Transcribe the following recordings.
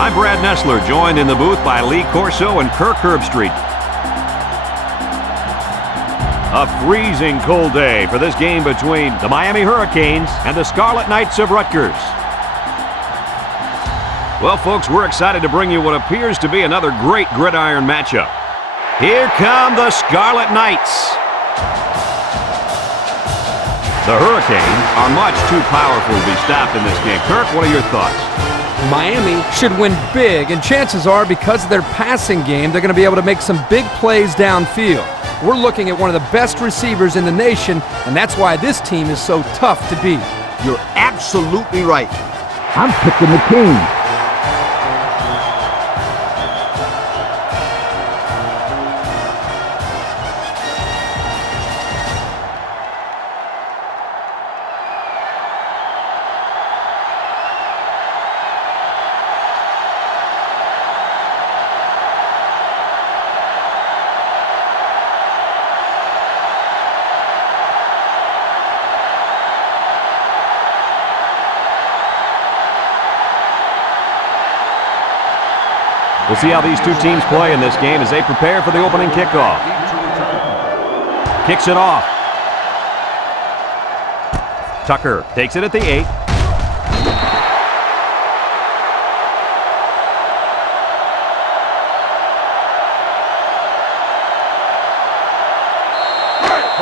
I'm Brad Nessler, joined in the booth by Lee Corso and Kirk Herbstreit. A freezing cold day for this game between the Miami Hurricanes and the Scarlet Knights of Rutgers. Well, folks, we're excited to bring you what appears to be another great gridiron matchup. Here come the Scarlet Knights. The Hurricanes are much too powerful to be stopped in this game. Kirk, what are your thoughts? Miami should win big, and chances are, because of their passing game, they're going to be able to make some big plays downfield. We're looking at one of the best receivers in the nation, and that's why this team is so tough to beat. You're absolutely right. I'm picking the Kings. We'll see how these two teams play in this game as they prepare for the opening kickoff. Kicks it off. Tucker takes it at the 8.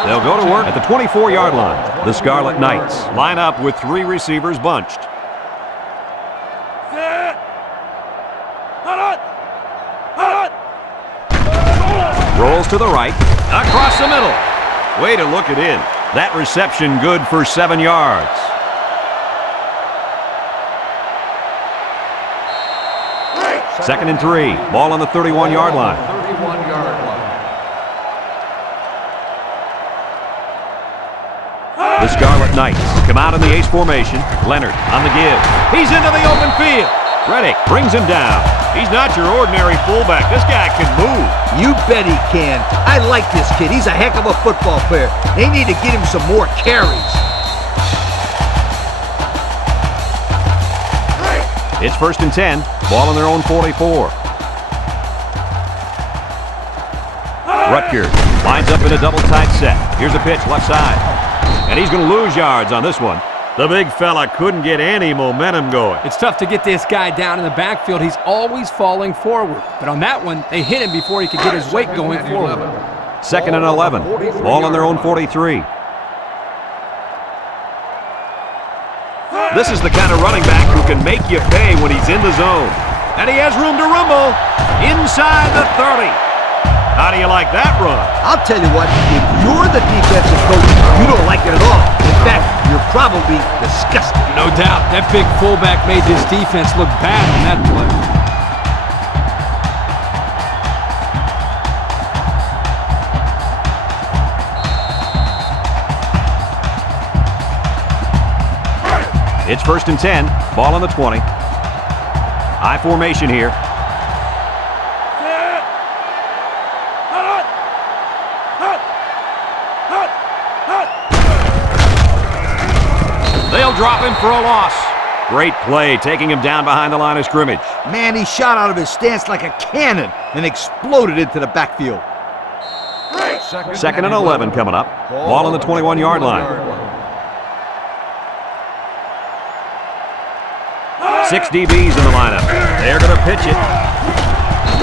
They'll go to work at the 24-yard line. The Scarlet Knights line up with 3 receivers bunched. Rolls to the right, across the middle. Way to look it in. That reception good for 7 yards. Second and 3. Ball on the 31-yard line. The Scarlet Knights come out in the ace formation. Leonard on the give. He's into the open field. Reddick brings him down. He's not your ordinary fullback. This guy can move. You bet he can. I like this kid. He's a heck of a football player. They need to get him some more carries. It's first and 10. Ball on their own 44. Rutgers lines up in a double tight set. Here's a pitch left side. And he's going to lose yards on this one. The big fella couldn't get any momentum going. It's tough to get this guy down in the backfield. He's always falling forward. But on that one, they hit him before he could get his weight going forward. Second and 11. Ball on their own 43. This is the kind of running back who can make you pay when he's in the zone. And he has room to rumble inside the 30. How do you like that run? I'll tell you what, if you're the defensive coach, you don't like it at all. In fact, you're probably disgusted. No doubt. That big fullback made this defense look bad in that play. It's first and 10. Ball on the 20. I formation here. They'll drop him for a loss. Great play, taking him down behind the line of scrimmage. Man, he shot out of his stance like a cannon and exploded into the backfield. Second and 11 coming up. Ball on the 21-yard line. 6 DBs in the lineup. They're going to pitch it.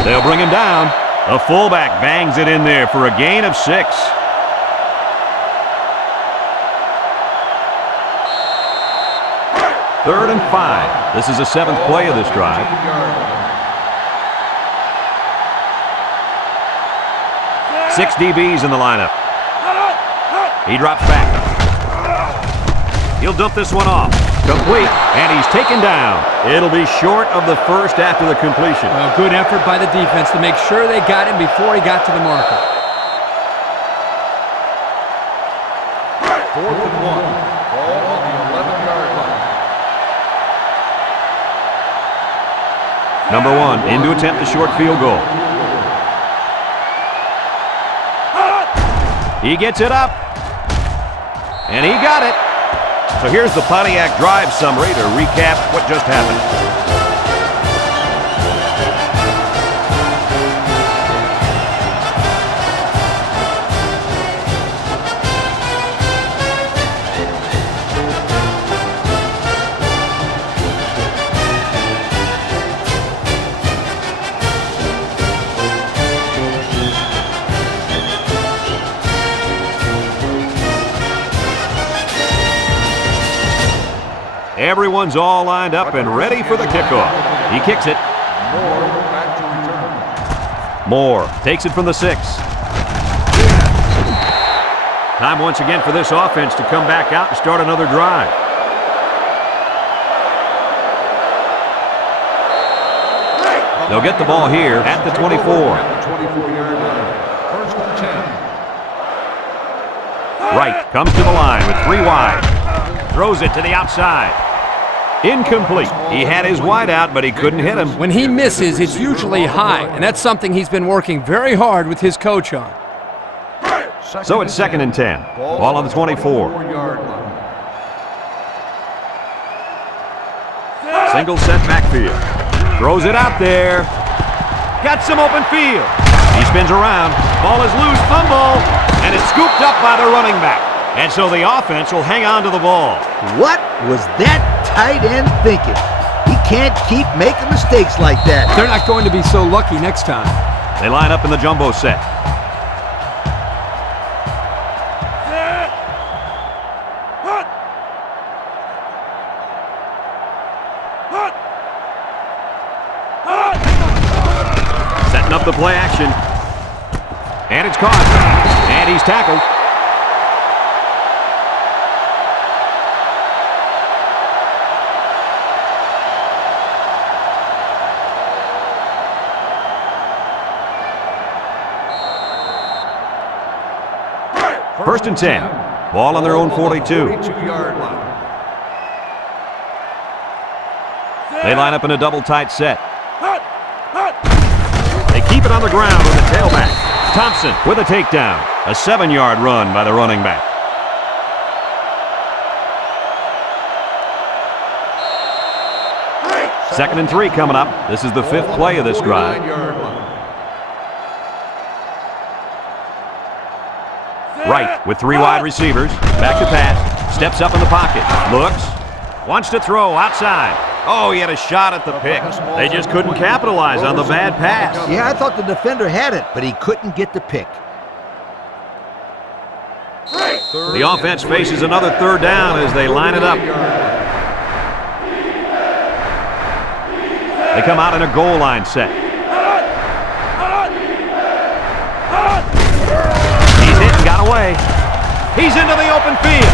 They'll bring him down. The fullback bangs it in there for a gain of 6. Third and 5. This is the 7th play of this drive. Six DBs in the lineup. He drops back. He'll dump this one off. Complete, and he's taken down. It'll be short of the first after the completion. Well, good effort by the defense to make sure they got him before he got to the marker. 4th and 1. Ball on the 11-yard line. Number 1 in to attempt the short field goal. He gets it up. And he got it. So here's the Pontiac drive summary to recap what just happened. Everyone's all lined up and ready for the kickoff. He kicks it. Moore back to return. Moore takes it from the 6. Time once again for this offense to come back out and start another drive. They'll get the ball here at the 24. At the 24-yard line. First and 10. Wright comes to the line with 3 wide. Throws it to the outside. Incomplete. He had his wide out, but he couldn't hit him. When he misses, it's usually high, and that's something he's been working very hard with his coach on. So it's 2nd and 10. Ball on the 24. 24-yard line. Single set backfield. Throws it out there. Got some open field. He spins around. Ball is loose. Fumble. And it's scooped up by the running back. And so the offense will hang on to the ball. What was that tight end thinking? He can't keep making mistakes like that. They're not going to be so lucky next time. They line up in the jumbo set. Setting up the play action. And it's caught. And he's tackled. First and 10. Ball on their own 42. 42-yard line. They line up in a double tight set. They keep it on the ground with the tailback. Thompson with a takedown. A 7-yard run by the running back. Second and 3 coming up. This is the 5th play of this drive. 49-yard line. Wright with 3 wide receivers. Back to pass. Steps up in the pocket. Looks. Wants to throw outside. Oh, he had a shot at the pick. They just couldn't capitalize on the bad pass. Yeah, I thought the defender had it, but he couldn't get the pick. The offense faces another 3rd down as they line it up. They come out in a goal line set. He's hit and got away. He's into the open field.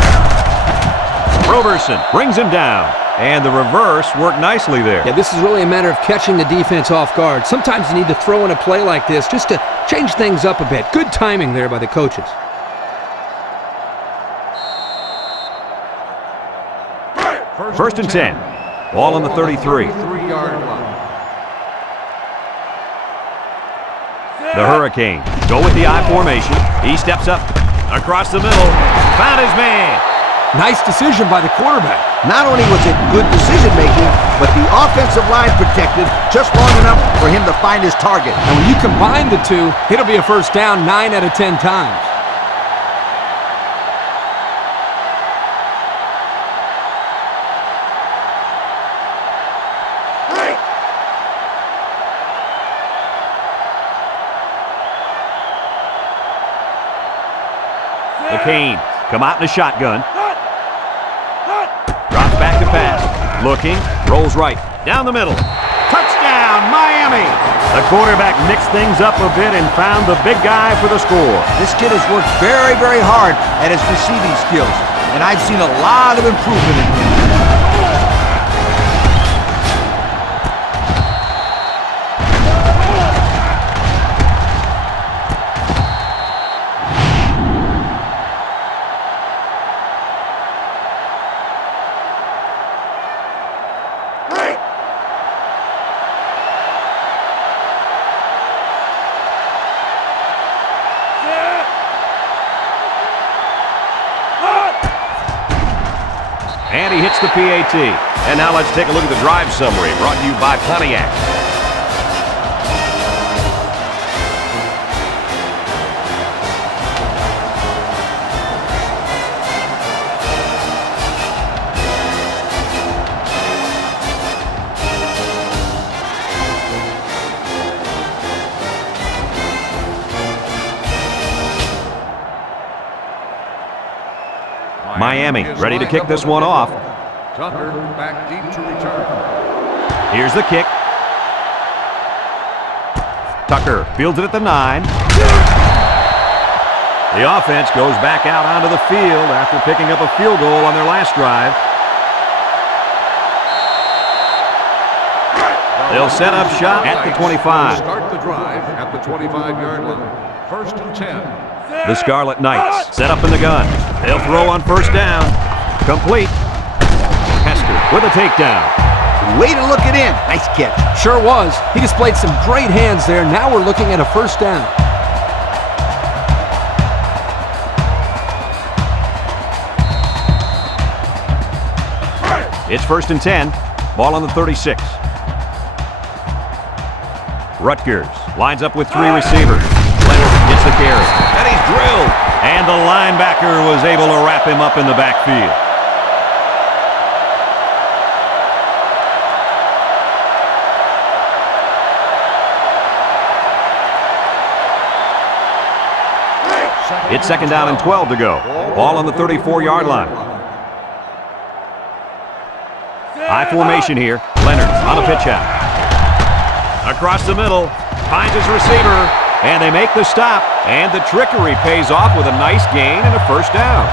Roberson brings him down. And the reverse worked nicely there. Yeah, this is really a matter of catching the defense off guard. Sometimes you need to throw in a play like this just to change things up a bit. Good timing there by the coaches. First and 10. Ball on the 33. 33-yard line. The Hurricanes go with the I formation. He steps up across the middle. Found his man. Nice decision by the quarterback. Not only was it good decision-making, but the offensive line protected just long enough for him to find his target. And when you combine the two, it'll be a first down 9 out of 10 times. The Canes come out in a shotgun. Drops back to pass. Looking. Rolls right. Down the middle. Touchdown, Miami! The quarterback mixed things up a bit and found the big guy for the score. This kid has worked very, very hard at his receiving skills, and I've seen a lot of improvement in him. And he hits the PAT. And now let's take a look at the drive summary brought to you by Pontiac. Miami ready to kick this one off. Tucker back deep to return. Here's the kick. Tucker fields it at the 9. The offense goes back out onto the field after picking up a field goal on their last drive. They'll set up shop at the 25. Start the drive at the 25-yard line. 1st and 10. The Scarlet Knights set up in the gun. They'll throw on 1st down. Complete. Hester with a takedown. Way to look it in. Nice catch. Sure was. He displayed some great hands there. Now we're looking at a 1st down. It's 1st and 10. Ball on the 36. Rutgers lines up with 3 receivers. Leonard gets the carry. And he's drilled. And the linebacker was able to wrap him up in the backfield. It's 2nd down and 12 to go. Ball on the 34-yard line. High formation here. Leonard on a pitch out. Across the middle. Finds his receiver. And they make the stop. And the trickery pays off with a nice gain and a 1st down.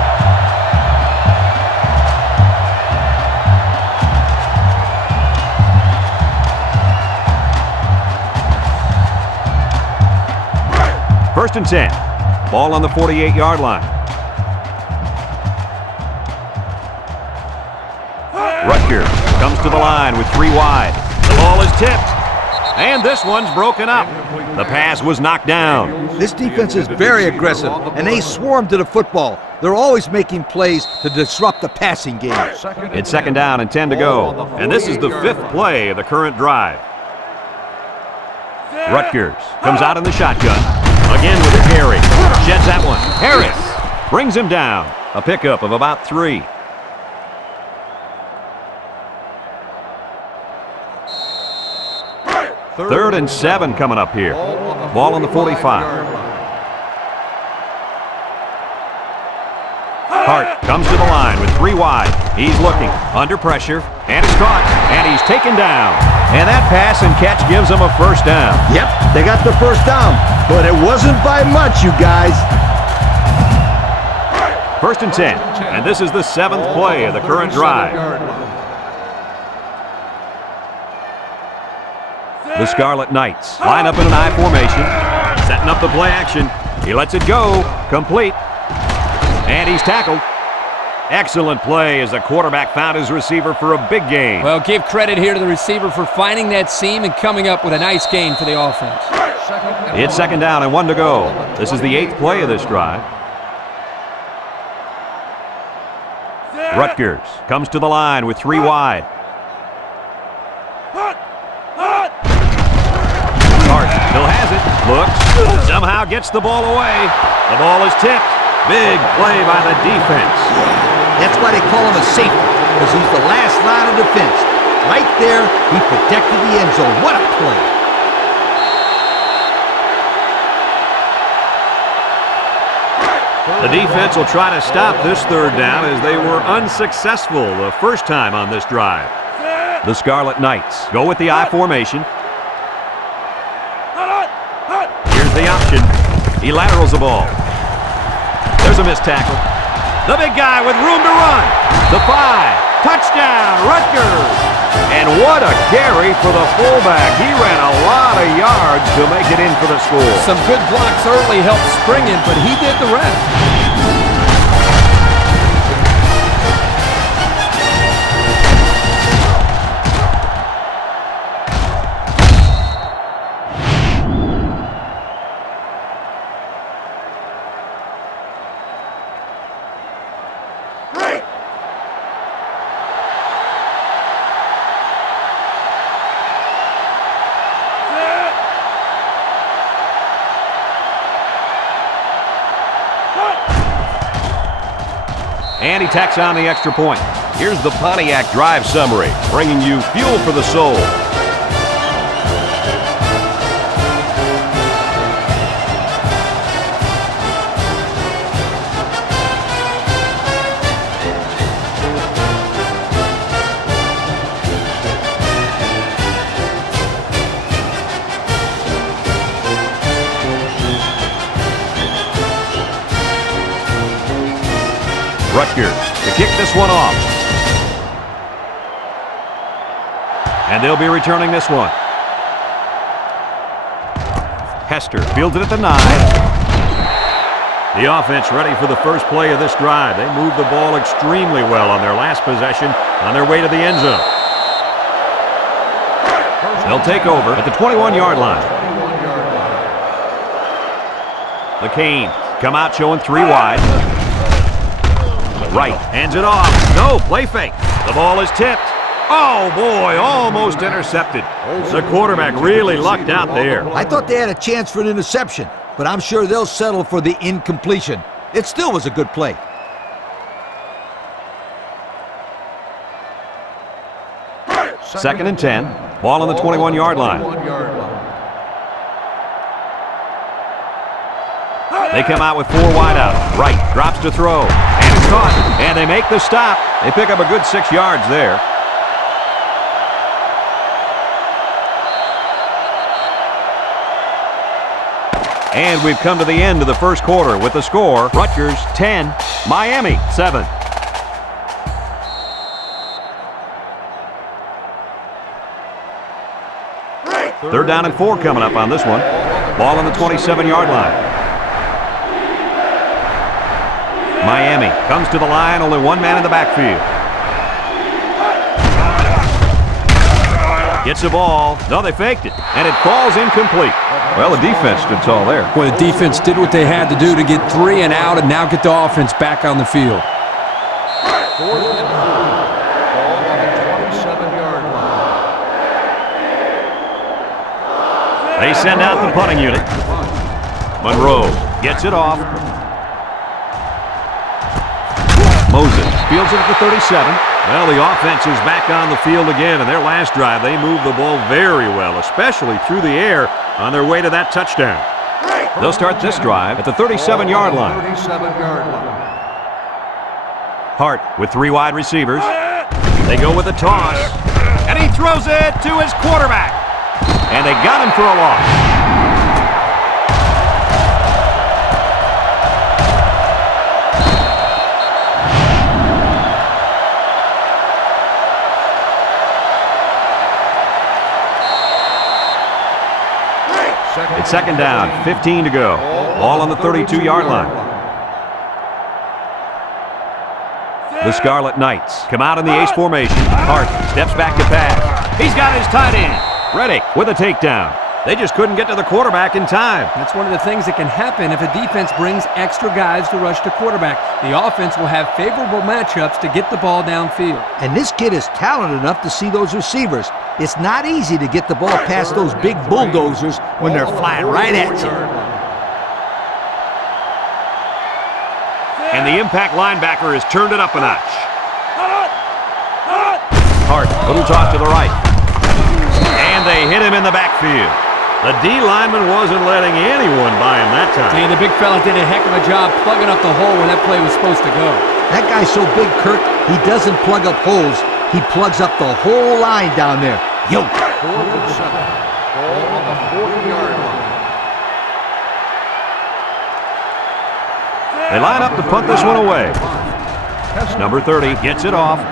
First and 10. Ball on the 48-yard line. Rutgers comes to the line with 3 wide. The ball is tipped. And this one's broken up. The pass was knocked down. This defense is very aggressive, and they swarm to the football. They're always making plays to disrupt the passing game. It's 2nd down and 10 to go. And this is the 5th play of the current drive. Rutgers comes out in the shotgun. Again with a carry. Sheds that one. Harris brings him down. A pickup of about 3. Third and 7 coming up here. Ball on the 45. Hart comes to the line with 3 wide. He's looking, under pressure, and it's caught, and he's taken down. And that pass and catch gives him a 1st down. Yep, they got the 1st down, but it wasn't by much, you guys. 1st and 10, and this is the 7th play of the current drive. The Scarlet Knights line up in an I formation, setting up the play action. He lets it go, complete, and he's tackled. Excellent play as the quarterback found his receiver for a big gain. Well, give credit here to the receiver for finding that seam and coming up with a nice gain for the offense. It's 2nd down and 1 to go. This is the 8th play of this drive. Rutgers comes to the line with 3 wide. Hart still has it, looks, somehow gets the ball away. The ball is tipped. Big play by the defense. That's why they call him a safety, because he's the last line of defense. Right there, he protected the end zone. What a play. The defense will try to stop this 3rd down as they were unsuccessful the first time on this drive. The Scarlet Knights go with the I formation. Here's the option. He laterals the ball. There's a missed tackle. The big guy with room to run. The 5. Touchdown, Rutgers. And what a carry for the fullback. He ran a lot of yards to make it in for the score. Some good blocks early helped spring him, but he did the rest. And he tacks on the extra point. Here's the Pontiac drive summary, bringing you fuel for the soul. Rutgers to kick this one off. And they'll be returning this one. Hester fields it at the 9. The offense ready for the first play of this drive. They moved the ball extremely well on their last possession on their way to the end zone. They'll take over at the 21-yard line. The Canes come out showing 3 wide. Wright hands it off. No, play fake. The ball is tipped. Oh, boy, almost intercepted. The quarterback really lucked out there. I thought they had a chance for an interception, but I'm sure they'll settle for the incompletion. It still was a good play. Second and 10. Ball on the 21-yard line. They come out with 4 wide out. Wright drops to throw. And it's caught. And they make the stop. They pick up a good 6 yards there. And we've come to the end of the first quarter with the score, Rutgers 10, Miami 7. Third down and 4 coming up on this one. Ball on the 27-yard line. Miami comes to the line, only 1 man in the backfield. Gets the ball. No, they faked it, and it falls incomplete. Well, the defense did all there. Well, the defense did what they had to do to get 3 and out and now get the offense back on the field. Fourth and 4. Ball on the 27-yard line. They send out the punting unit. Monroe gets it off. Moses fields it at the 37. Well, the offense is back on the field again. In their last drive, they moved the ball very well, especially through the air on their way to that touchdown. They'll start this drive at the 37-yard line. 37-yard line. Hart with 3 wide receivers. They go with a toss. And he throws it to his quarterback. And they got him for a loss. It's second down, 15 to go. Ball on the 32-yard line. The Scarlet Knights come out in the ace formation. Hart steps back to pass. He's got his tight end. Reddick with a takedown. They just couldn't get to the quarterback in time. That's one of the things that can happen if a defense brings extra guys to rush the quarterback. The offense will have favorable matchups to get the ball downfield. And this kid is talented enough to see those receivers. It's not easy to get the ball past those big bulldozers when they're flying right at you. And the impact linebacker has turned it up a notch. Hart, little toss to the right. And they hit him in the backfield. The D lineman wasn't letting anyone by him that time. See, the big fella did a heck of a job plugging up the hole when that play was supposed to go. That guy's so big, Kirk, he doesn't plug up holes. He plugs up the whole line down there. Yo! 4th and 7. Ball on the 40-yard line. They line up to punt this one away. Number 30 gets it off.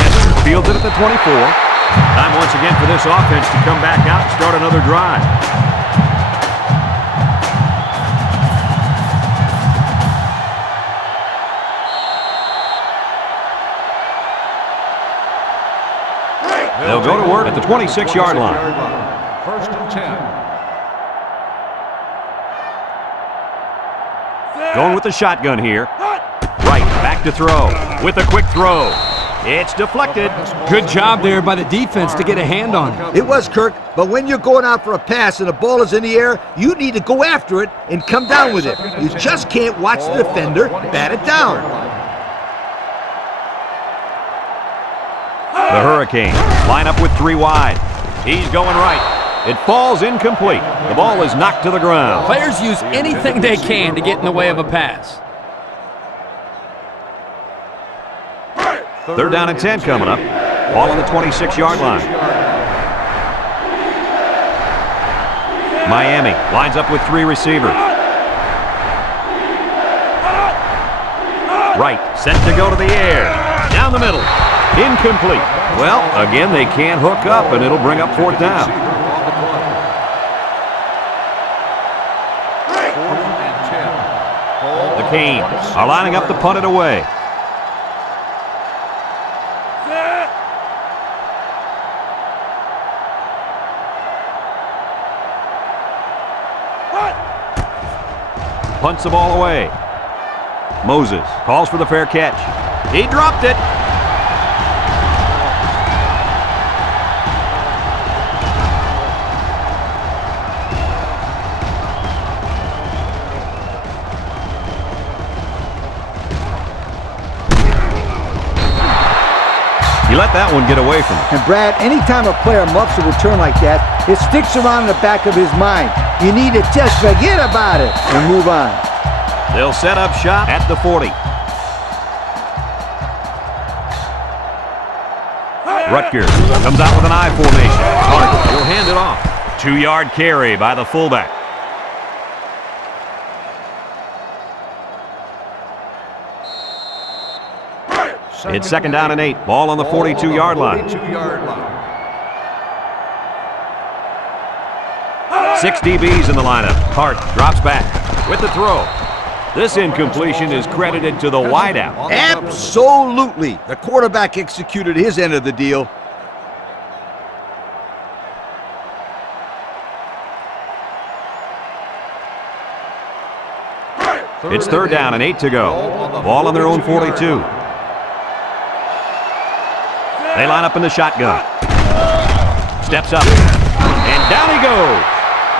Hester fields it at the 24. Time once again for this offense to come back out and start another drive. They'll go to work at the 26-yard line. First and 10. Going with the shotgun here. Right, back to throw. With a quick throw. It's deflected. Good job there by the defense to get a hand on it. It was, Kirk, but when you're going out for a pass and the ball is in the air, you need to go after it and come down with it. You just can't watch the defender bat it down. The Hurricanes line up with 3 wide. He's going right. It falls incomplete. The ball is knocked to the ground. Players use anything they can to get in the way of a pass. Third down and 10 coming up. Ball on the 26-yard line. Miami lines up with 3 receivers. Right, set to go to the air. Down the middle. Incomplete. Well, again, they can't hook up, and it'll bring up 4th down. The Canes are lining up to punt it away. Punts the ball away. Moses calls for the fair catch. He dropped it. He let that one get away from him. And Brad, anytime a player muffs a return like that, it sticks around in the back of his mind. You need to just forget about it and move on. They'll set up shop at the 40. Rutgers comes out with an I formation. Hart will hand it off. 2-yard carry by the fullback. It's 2nd down and 8. Ball on the 42-yard line. 6 DBs in the lineup. Hart drops back with the throw. This incompletion is credited to the wideout. Absolutely. The quarterback executed his end of the deal. It's 3rd down and 8 to go. Ball on their own 42. They line up in the shotgun. Steps up. And down he goes.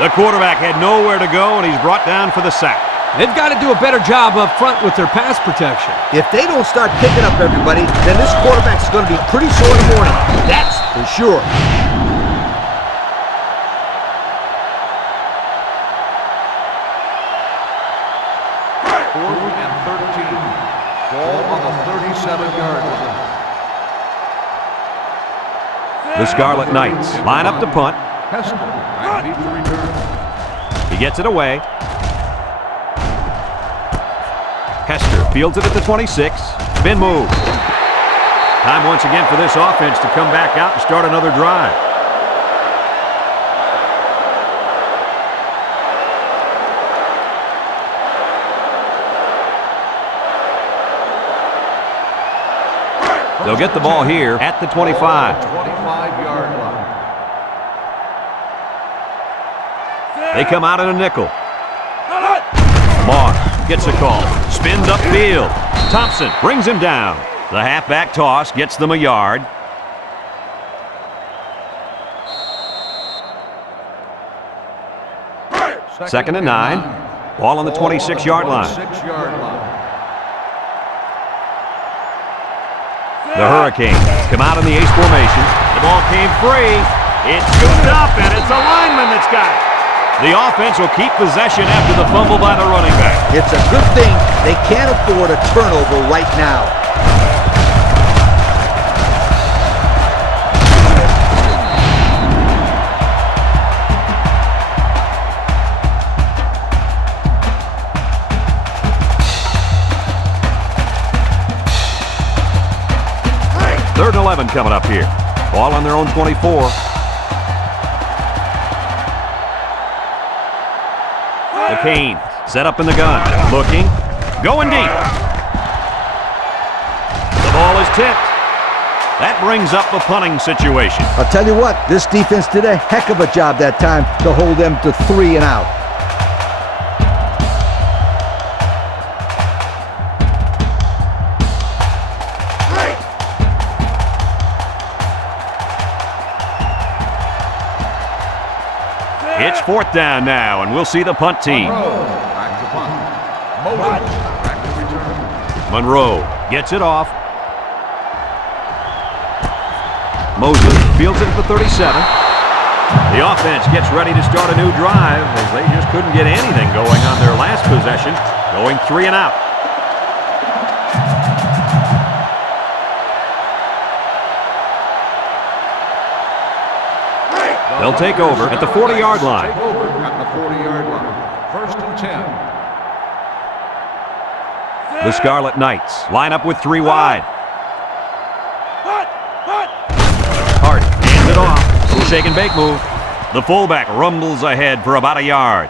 The quarterback had nowhere to go, and he's brought down for the sack. They've got to do a better job up front with their pass protection. If they don't start picking up everybody, then this quarterback's going to be pretty sore in the morning. That's for sure. Fourth and 13. Ball on the 37-yard line. The Scarlet Knights line up to punt. He gets it away. Hester fields it at the 26. Spin move. Time once again for this offense to come back out and start another drive. They'll get the ball here at the 25. 25-yard line. They come out in a nickel. Moss gets a call. Spins upfield. Thompson brings him down. The halfback toss gets them a yard. Second and 9. Ball on the 26-yard line. The Hurricanes come out in the ace formation. The ball came free. It's scooped up, and it's a lineman that's got it. The offense will keep possession after the fumble by the running back. It's a good thing they can't afford a turnover right now. Third and 11 coming up here. Ball on their own 24. The Canes set up in the gun. Looking. Going deep. The ball is tipped. That brings up a punting situation. I'll tell you what, this defense did a heck of a job that time to hold them to 3 and out. It's 4th down now, and we'll see the punt team. Monroe gets it off. Moses fields it at the 37. The offense gets ready to start a new drive as they just couldn't get anything going on their last possession, going 3 and out. They'll take over at the 40-yard line. The Scarlet Knights line up with 3 wide. Hart hands it off. Little shake and bake move. The fullback rumbles ahead for about a yard.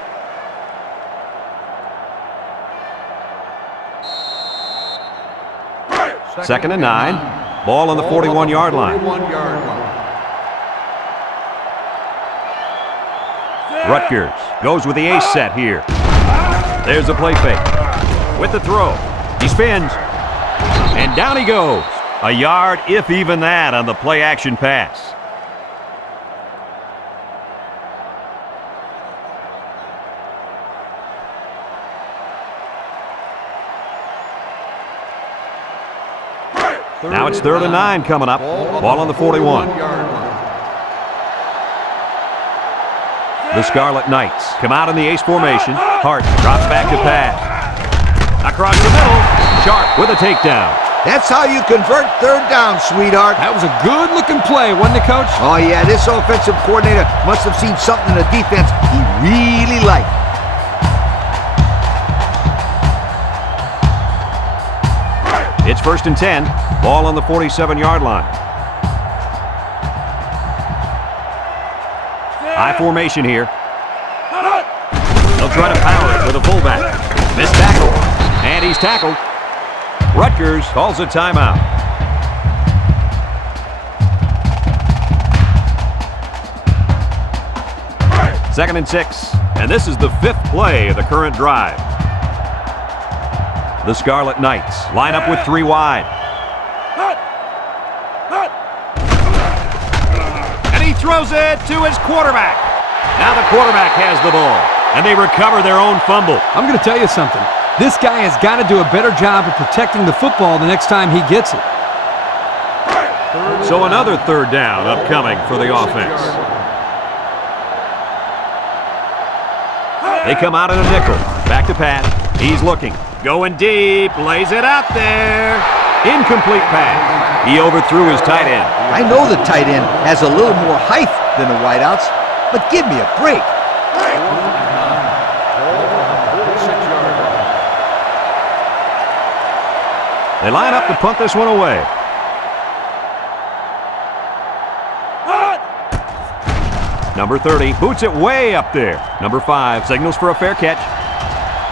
Second and 9. Ball on the 41-yard line. Rutgers goes with the ace set here. There's the play fake. With the throw. He spins. And down he goes. A yard, if even that, on the play action pass. Now it's 3rd and 9 coming up. Ball on the 41. The Scarlet Knights come out in the ace formation. Hart drops back to pass. Across the middle. Sharp with a takedown. That's how you convert 3rd down, sweetheart. That was a good-looking play, wasn't it, Coach? Oh, yeah, this offensive coordinator must have seen something in the defense he really liked. It's 1st and 10. Ball on the 47-yard line. High formation here. They'll try to power it with a fullback. Missed tackle. And he's tackled. Rutgers calls a timeout. Second and 6. And this is the 5th play of the current drive. The Scarlet Knights line up with 3 wide. And he throws it to his quarterback. Now the quarterback has the ball, and they recover their own fumble. I'm going to tell you something. This guy has got to do a better job of protecting the football the next time he gets it. So another 3rd down upcoming for the offense. They come out in a nickel. Back to Pat. He's looking. Going deep, lays it out there. Incomplete pass. He overthrew his tight end. I know the tight end has a little more height than the wideouts, but give me a break. They line up to punt this one away. Number 30 boots it way up there. Number 5 signals for a fair catch.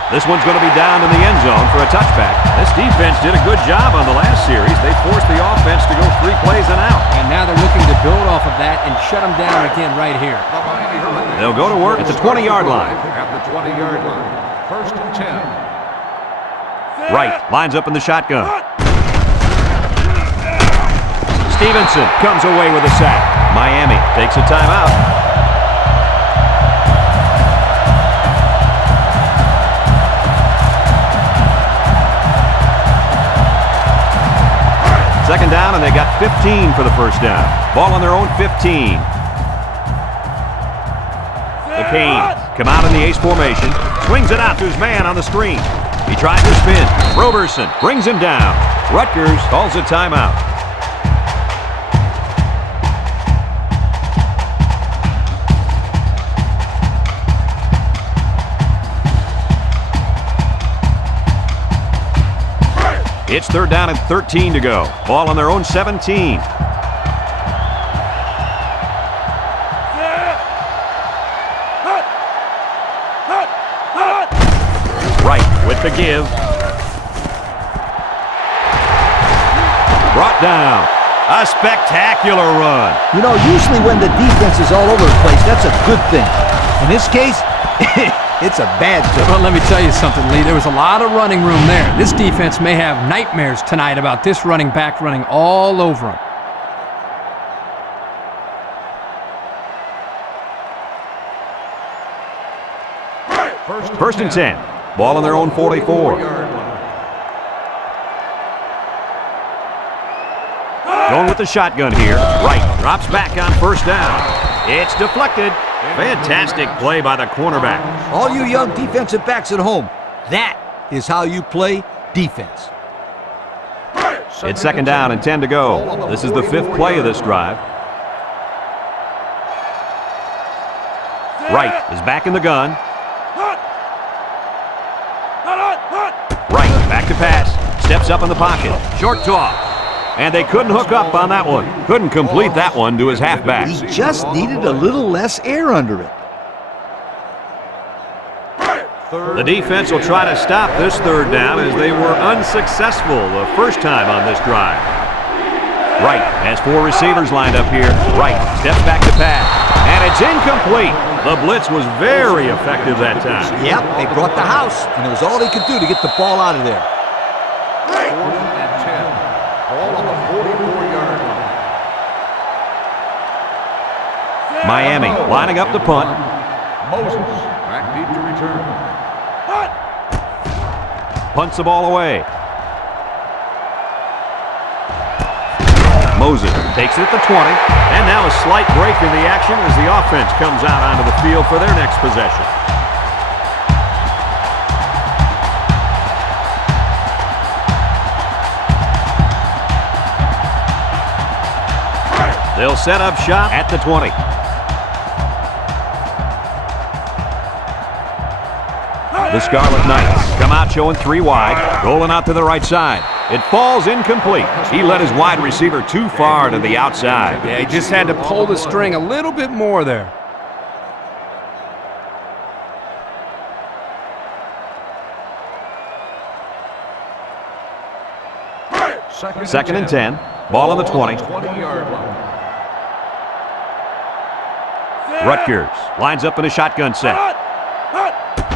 This one's going to be down in the end zone for a touchback. This defense did a good job on the last series. They forced the offense to go 3 plays and out. And now they're looking to build off of that and shut them down again right here. They'll go to work at the 20-yard line. At the 20-yard line. 1st and 10. Wright lines up in the shotgun. Stevenson comes away with a sack. Miami takes a timeout. Second down, and they got 15 for the 1st down. Ball on their own 15. The Canes come out in the ace formation. Swings it out to his man on the screen. He tries to spin. Roberson brings him down. Rutgers calls a timeout. It's 3rd down and 13 to go. Ball on their own 17. Wright with the give. Brought down. A spectacular run. You know, usually when the defense is all over the place, that's a good thing. In this case, it's a bad thing. Well, let me tell you something, Lee. There was a lot of running room there. This defense may have nightmares tonight about this running back running all over them. First and 10. Ball on their own 44. Going with the shotgun here. Wright drops back on 1st down. It's deflected. Fantastic play by the cornerback. All you young defensive backs at home, that is how you play defense. It's 2nd down and 10 to go. This is the 5th play of this drive. Wright is back in the gun. Wright back to pass. Steps up in the pocket. Short toss. And they couldn't hook up on that one. Couldn't complete that one to his halfback. He just needed a little less air under it. The defense will try to stop this third down as they were unsuccessful the first time on this drive. Wright has 4 receivers lined up here. Wright steps back to pass, and it's incomplete. The blitz was very effective that time. Yep, they brought the house, and it was all they could do to get the ball out of there. 4th and 10. Ball on the 44-yard line. Miami lining up the punt. Moses back deep to return. Punts the ball away. Moses takes it at the 20, and now a slight break in the action as the offense comes out onto the field for their next possession. They'll set up shop at the 20. The Scarlet Knights come out showing 3 wide, rolling out to the right side. It falls incomplete. He led his wide receiver too far to the outside. Yeah, he just had to pull the string a little bit more there. Second and 10. Ball on the 20. 20-yard line. Rutgers lines up in a shotgun set.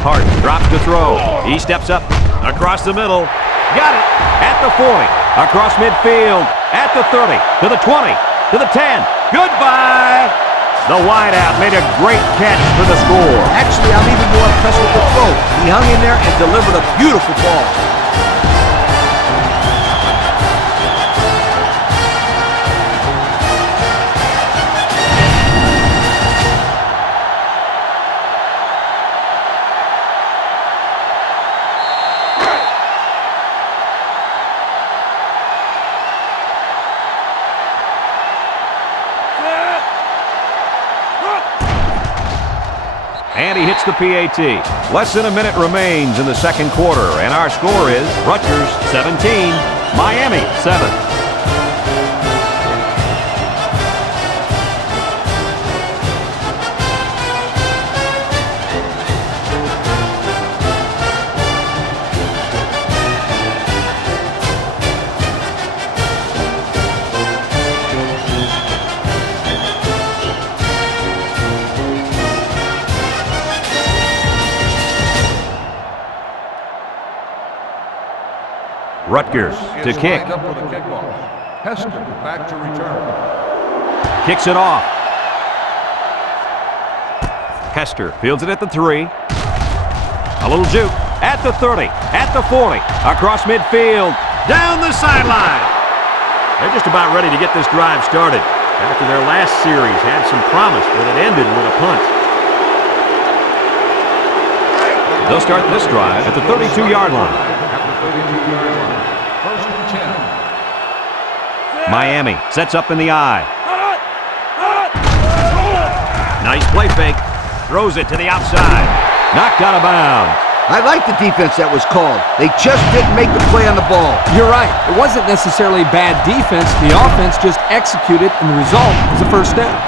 Hart drops to throw. He steps up across the middle. Got it at the 40. Across midfield. At the 30. To the 20. To the 10. Goodbye. The wideout made a great catch for the score. Actually, I'm even more impressed with the throw. He hung in there and delivered a beautiful ball. And he hits the PAT. Less than a minute remains in the second quarter, and our score is Rutgers 17, Miami 7. Rutgers to kick. Up with a kickoff. Hester back to return. Kicks it off. Hester fields it at the 3. A little juke. At the 30. At the 40. Across midfield. Down the sideline. They're just about ready to get this drive started. After their last series had some promise, but it ended with a punt. They'll start this drive at the 32-yard line. First and 10. Miami sets up in the eye. Nice play fake. Throws it to the outside. Knocked out of bounds. I like the defense that was called. They just didn't make the play on the ball. You're right. It wasn't necessarily bad defense. The offense just executed, and the result was a first down.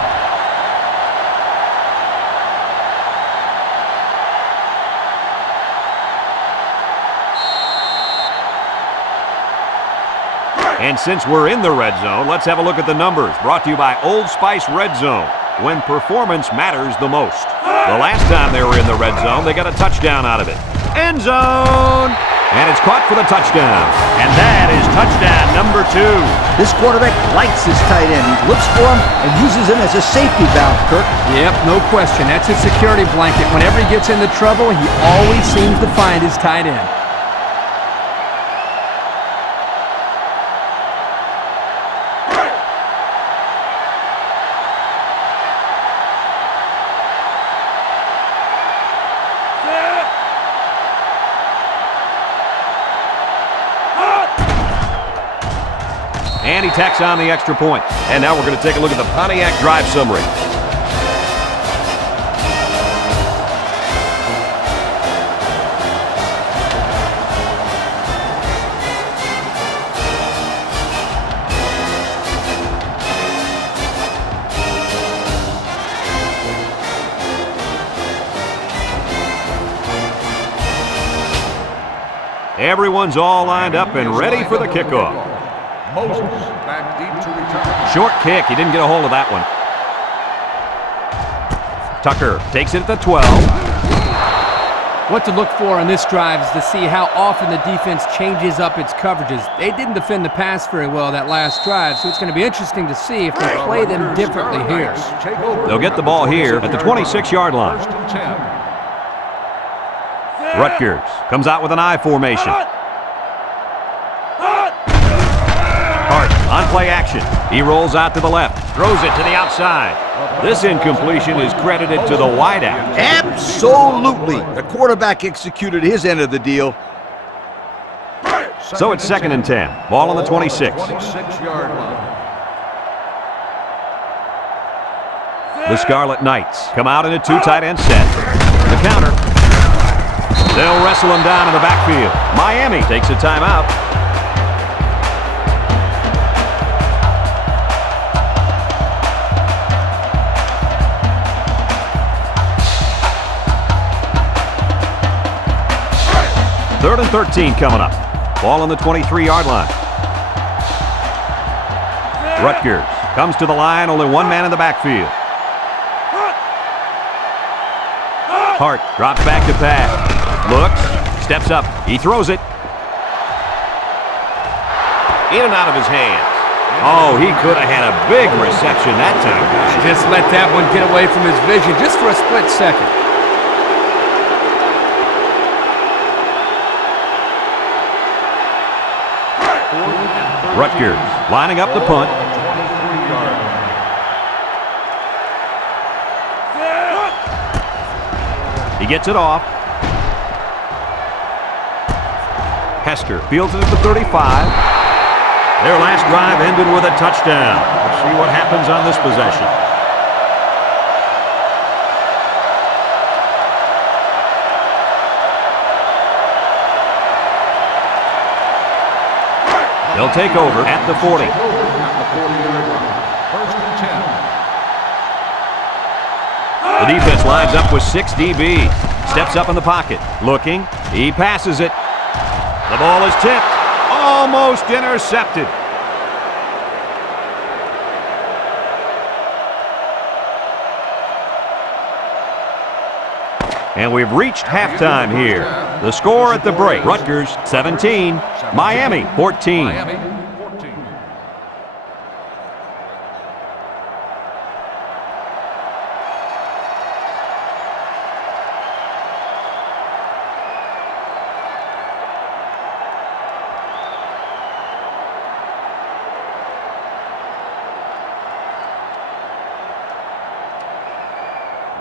And since we're in the red zone, let's have a look at the numbers. Brought to you by Old Spice Red Zone, when performance matters the most. The last time they were in the red zone, they got a touchdown out of it. End zone! And it's caught for the touchdown. And that is touchdown number 2. This quarterback likes his tight end. He looks for him and uses him as a safety valve, Kirk. Yep, no question. That's his security blanket. Whenever he gets into trouble, he always seems to find his tight end. And he tacks on the extra point. And now we're going to take a look at the Pontiac drive summary. Everyone's all lined up and ready for the kickoff. Moses back deep to return. Short kick. He didn't get a hold of that one. Tucker takes it at the 12. What to look for on this drive is to see how often the defense changes up its coverages. They didn't defend the pass very well that last drive, so it's going to be interesting to see if they play them differently here. They'll get the ball here at the 26-yard line. First and 10. Rutgers comes out with an I formation. Hart on play action. He rolls out to the left, throws it to the outside. This incompletion is credited to the wideout. Absolutely. The quarterback executed his end of the deal. So it's 2nd and 10. Ball on the 26. 26-yard line. The Scarlet Knights come out in a 2 tight end set. The counter. They'll wrestle him down in the backfield. Miami takes a timeout. Third and 13 coming up. Ball on the 23-yard line. Rutgers comes to the line, only one man in the backfield. Hart drops back to pass. Looks, steps up, he throws it. In and out of his hands. Oh, he could have had a big reception that time. Just let that one get away from his vision just for a split second. Rutgers lining up the punt. He gets it off. Hester fields it at the 35. Their last drive ended with a touchdown. Let's see what happens on this possession. They'll take over at the 40. First and 10. The defense lines up with 6 DBs. Steps up in the pocket. Looking. He passes it. The ball is tipped. Almost intercepted. And we've reached halftime here. The score at the break. Rutgers 17, Miami 14. Miami 14.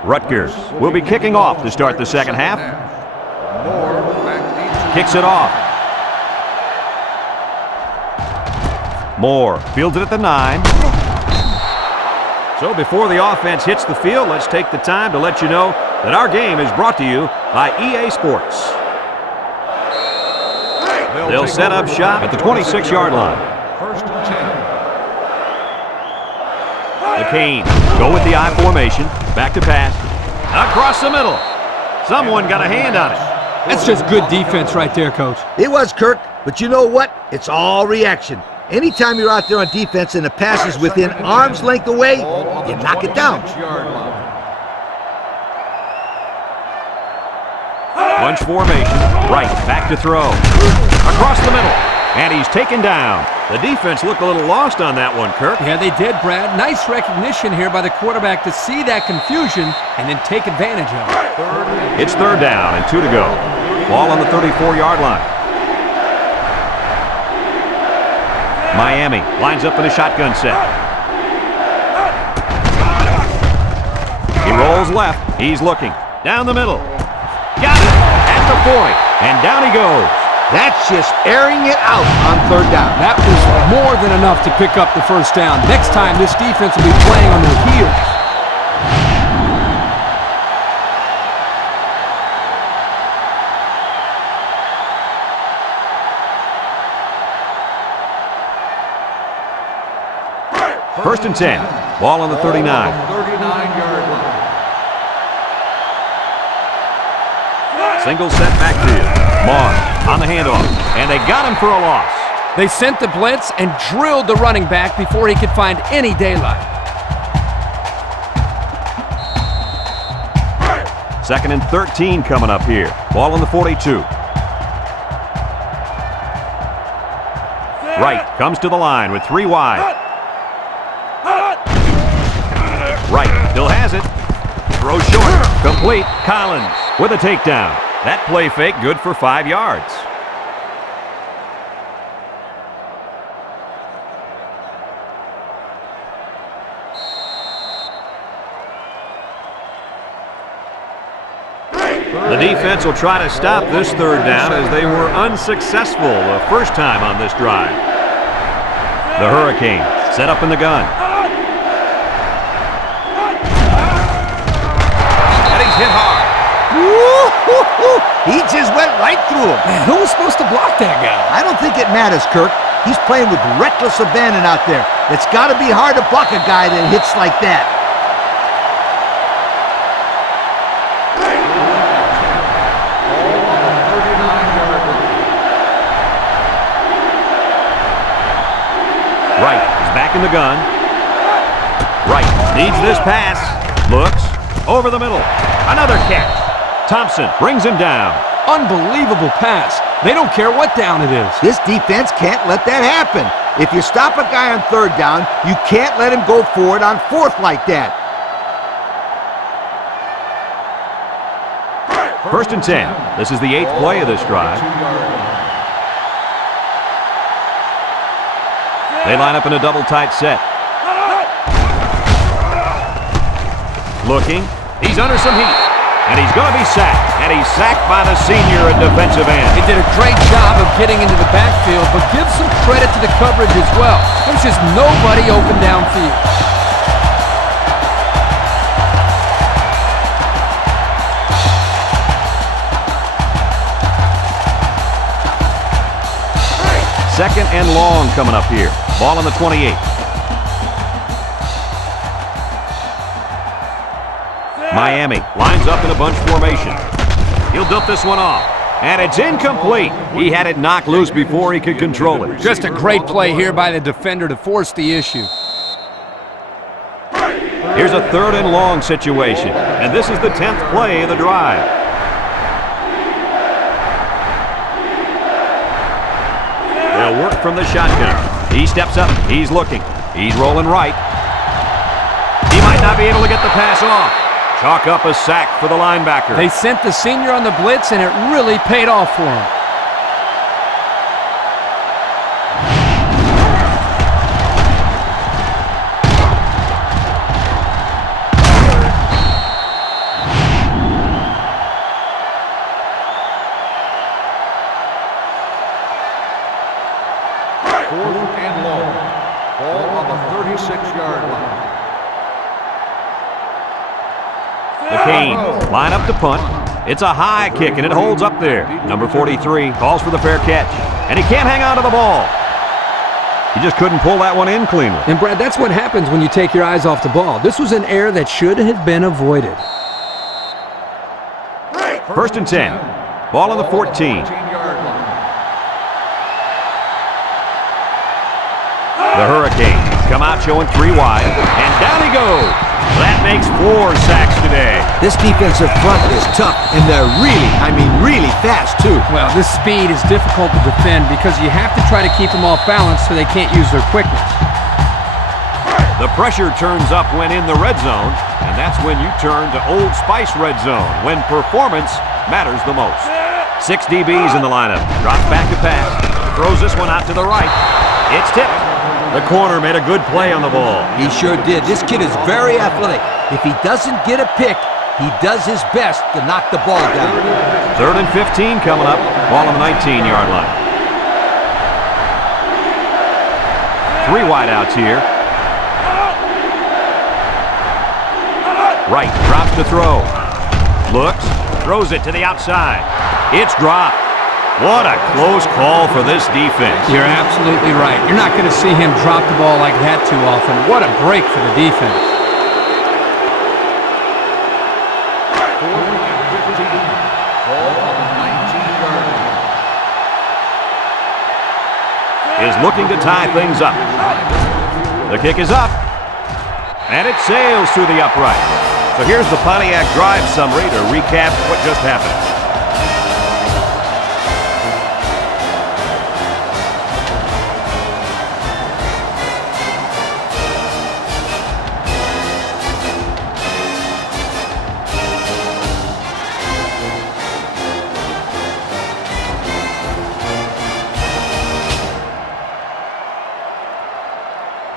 Rutgers will be kicking off to start the second half. Moore back deep to Kicks it off. Moore fields it at the 9. So before the offense hits the field, let's take the time to let you know that our game is brought to you by EA Sports. They'll set up shop at the 26-yard line. First and 10. The Canes go with the I formation. Back to pass. Across the middle. Someone got a hand on it. That's just good defense right there, Coach. It was, Kirk, but you know what? It's all reaction. Anytime you're out there on defense and the pass is within arm's length away, you knock it down. 26-yard line. Bunch formation. Right, back to throw. Across the middle. And he's taken down. The defense looked a little lost on that one, Kirk. Yeah, they did, Brad. Nice recognition here by the quarterback to see that confusion and then take advantage of it. It's third down and 2 to go. Ball on the 34-yard line. Miami lines up in a shotgun set. He rolls left. He's looking. Down the middle. Got it at the 40. And down he goes. That's just airing it out on third down. That was more than enough to pick up the first down. Next time, this defense will be playing on their heels. First and 10. Ball on the 39. 39-yard line. Single set back to you. Moss on the handoff, and they got him for a loss. They sent the blitz and drilled the running back before he could find any daylight. 2nd and 13 coming up here. Ball on the 42. Wright comes to the line with 3 wide. Wright still has it. Throw short. Complete. Collins with a takedown. That play fake good for 5 yards. The defense will try to stop this 3rd down as they were unsuccessful the first time on this drive. The Hurricanes set up in the gun. And he's hit hard. Woo-hoo-hoo. He just went right through him. Man, who was supposed to block that guy? I don't think it matters, Kirk. He's playing with reckless abandon out there. It's got to be hard to block a guy that hits like that. Wright is back in the gun. Wright needs this pass. Looks over the middle. Another catch. Thompson brings him down. Unbelievable pass. They don't care what down it is. This defense can't let that happen. If you stop a guy on 3rd down, you can't let him go forward on 4th like that. 1st and 10. This is the 8th play of this drive. They line up in a double tight set. Looking. He's under some heat. And he's going to be sacked. And he's sacked by the senior at defensive end. He did a great job of getting into the backfield, but give some credit to the coverage as well. There's just nobody open downfield. Second and long coming up here. Ball on the 28. Miami lines up in a bunch formation. He'll dump this one off. And it's incomplete. He had it knocked loose before he could control it. Just a great play here by the defender to force the issue. Here's a 3rd and long situation. And this is the 10th play of the drive. They'll work from the shotgun. He steps up. He's looking. He's rolling right. He might not be able to get the pass off. Chalk up a sack for the linebacker. They sent the senior on the blitz, and it really paid off for him. Line up to punt. It's a high kick, and it holds up there. Number 43 calls for the fair catch. And he can't hang on to the ball. He just couldn't pull that one in cleanly. And, Brad, that's what happens when you take your eyes off the ball. This was an error that should have been avoided. 1st and 10. Ball on the 14. The Hurricanes come out showing 3 wide. And down he goes. That makes 4 sacks today. This defensive front is tough, and they're really fast, too. Well, this speed is difficult to defend because you have to try to keep them off balance so they can't use their quickness. The pressure turns up when in the red zone, and that's when you turn to Old Spice Red Zone, when performance matters the most. 6 DBs in the lineup. Drops back to pass. Throws this one out to the right. It's tipped. The corner made a good play on the ball. He sure did. This kid is very athletic. If he doesn't get a pick, he does his best to knock the ball down. 3rd and 15 coming up. Ball on the 19-yard line. 3 wideouts here. Wright drops to throw. Looks, throws it to the outside. It's dropped. What a close call for this defense. You're absolutely right. You're not going to see him drop the ball like that too often. What a break for the defense. 4th and 15. Ball on the 19-yard line. looking to tie things up. The kick is up, and it sails through the upright. So here's the Pontiac drive summary to recap what just happened.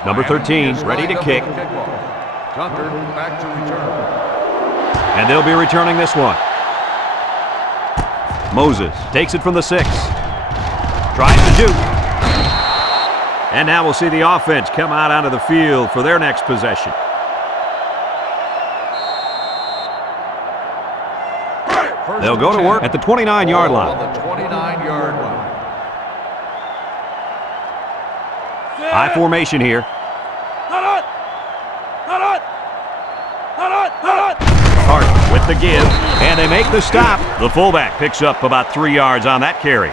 Number 13, ready to kick. Tucker back to return. And they'll be returning this one. Moses takes it from the 6. Tries to shoot. And now we'll see the offense come out onto the field for their next possession. They'll go to work at the 29-yard line. On the 29-yard line. High formation here. Hart with the give, and they make the stop. The fullback picks up about 3 yards on that carry.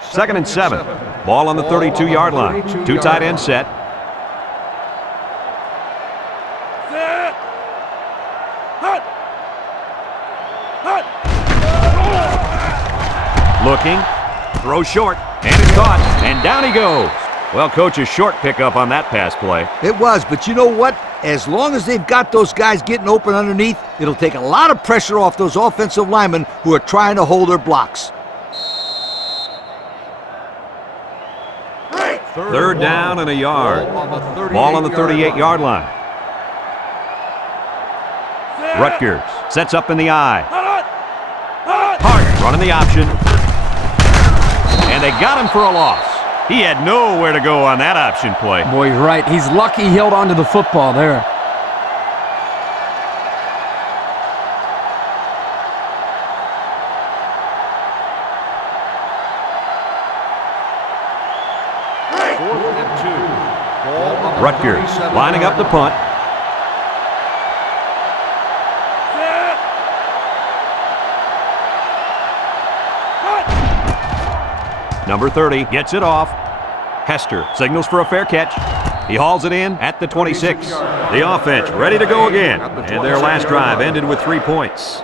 Second and 7. Ball on the 32-yard line. 2 tight end set. Looking, throw short, and it's caught, and down he goes. Well, Coach, a short pickup on that pass play. It was, but you know what? As long as they've got those guys getting open underneath, it'll take a lot of pressure off those offensive linemen who are trying to hold their blocks. Third down and a yard. Ball on the 38-yard line. Rutgers sets up in the eye. Hart running the option. And they got him for a loss. He had nowhere to go on that option play. Boy, you're right. He's lucky he held on to the football there. Rutgers lining up the punt. Number 30 gets it off. Hester signals for a fair catch. He hauls it in at the 26. The offense ready to go again. And their last drive ended with 3 points.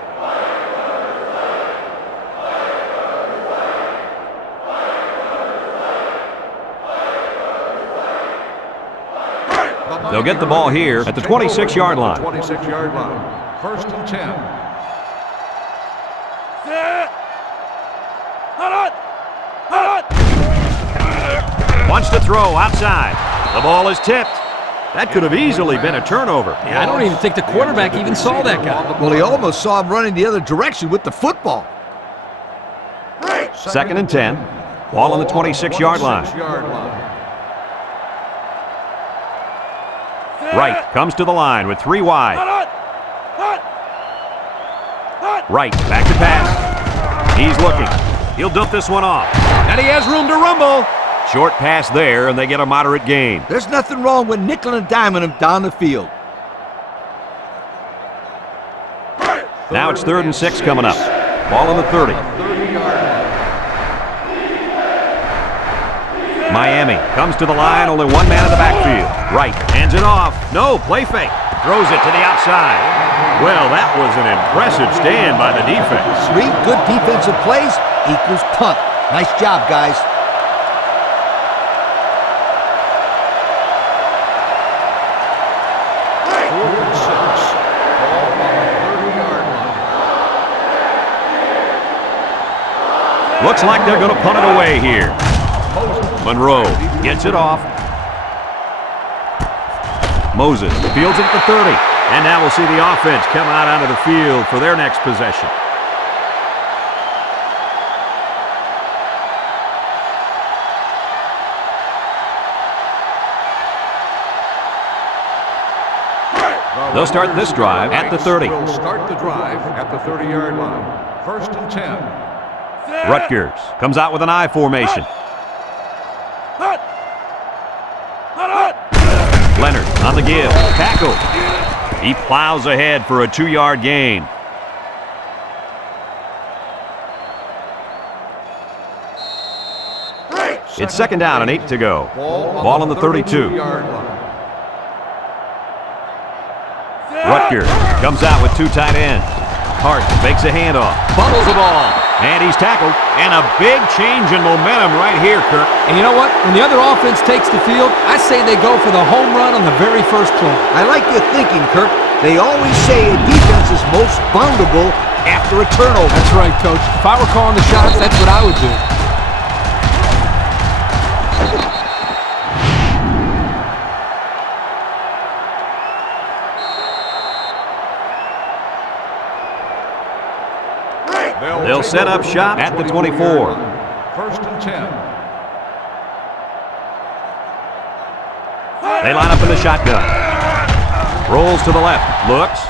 They'll get the ball here at the 26-yard line. 26-yard line. First and 10. Wants to throw outside. The ball is tipped. That could have easily been a turnover. Yeah, I don't even think the quarterback even saw that guy. Well, he almost saw him running the other direction with the football. Second and 10. Ball on the 26-yard line. Wright comes to the line with 3 wide. Wright back to pass. He's looking. He'll dump this one off. And he has room to rumble. Short pass there, and they get a moderate gain. There's nothing wrong with nickel and diming him down the field. Now it's 3rd and 6 coming up. Ball on the 30. Miami comes to the line, only one man in the backfield. Wright hands it off. No, play fake. Throws it to the outside. Well, that was an impressive stand by the defense. 3 good defensive plays equals punt. Nice job, guys. Looks like they're going to punt it away here. Monroe gets it off. Moses fields it at the 30. And now we'll see the offense come out onto the field for their next possession. They'll start this drive at the 30. Will start the drive at the 30-yard line. First and 10. Rutgers comes out with an I formation. Leonard on On the give. Tackle. He plows ahead for a 2-yard gain. It's second down and 8 to go. Ball on the 32. Rutgers comes out with 2 tight ends. Hart makes a handoff, fumbles the ball, and he's tackled. And a big change in momentum right here, Kirk. And you know what? When the other offense takes the field, I say they go for the home run on the very first play. I like your thinking, Kirk. They always say a defense is most vulnerable after a turnover. That's right, Coach. If I were calling the shots, that's what I would do. They'll set up shop at the 24. First and 10. They line up in the shotgun. Rolls to the left. Looks.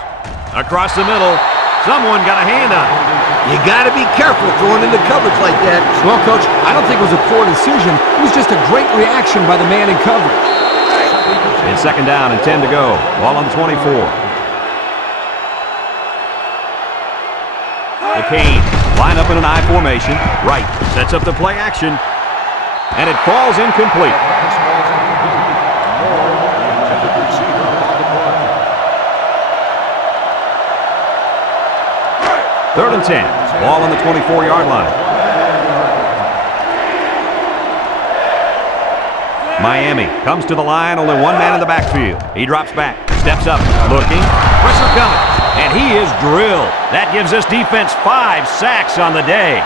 Across the middle. Someone got a hand on it. You got to be careful throwing into coverage like that. Well, Coach, I don't think it was a poor decision. It was just a great reaction by the man in coverage. It's second down and 10 to go. Ball on the 24. The Canes line up in an I formation. Right sets up the play action. And it falls incomplete. Third and 10. Ball on the 24-yard line. Miami comes to the line. Only one man in the backfield. He drops back. Steps up. Looking. Pressure coming. And he is drilled. That gives this defense 5 sacks on the day.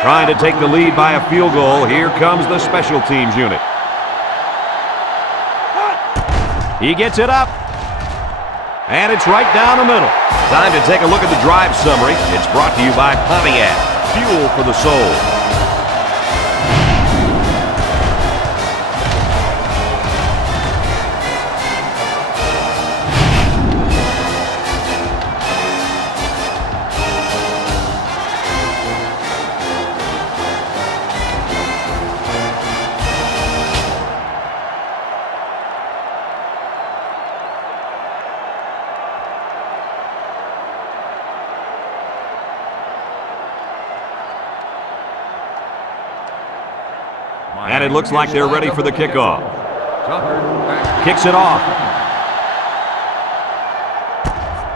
Trying to take the lead by a field goal. Here comes the special teams unit. He gets it up. And it's right down the middle. Time to take a look at the drive summary. It's brought to you by Pontiac. Fuel for the soul. And it looks like they're ready for the kickoff. Kicks it off.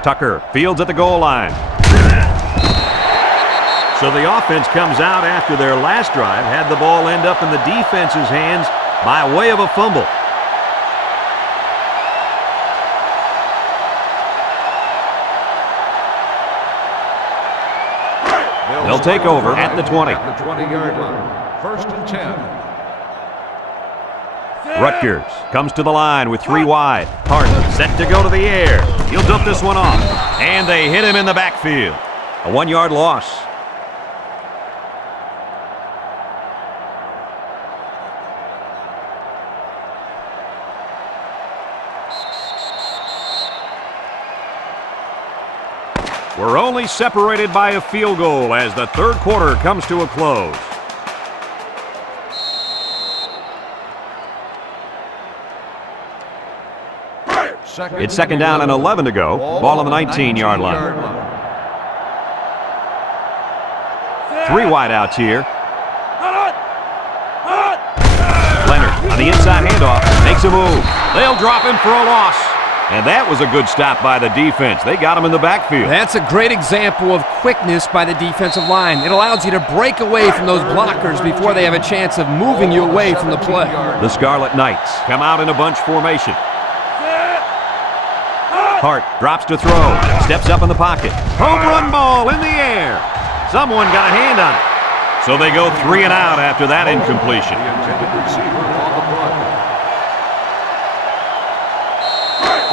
Tucker fields at the goal line. So the offense comes out after their last drive, had the ball end up in the defense's hands by way of a fumble. They'll take over at the 20. At the 20-yard line. First and 10. Rutgers comes to the line with 3 wide. Hart set to go to the air. He'll dump this one off. And they hit him in the backfield. A 1-yard loss. We're only separated by a field goal as the third quarter comes to a close. It's second down and 11 to go. Ball on the 19-yard line. 3 wideouts here. Leonard on the inside handoff. Makes a move. They'll drop him for a loss. And that was a good stop by the defense. They got him in the backfield. That's a great example of quickness by the defensive line. It allows you to break away from those blockers before they have a chance of moving you away from the play. The Scarlet Knights come out in a bunch formation. Hart drops to throw. Steps up in the pocket. Home run ball in the air. Someone got a hand on it. So they go 3 and out after that incompletion. The intended receiver on the play.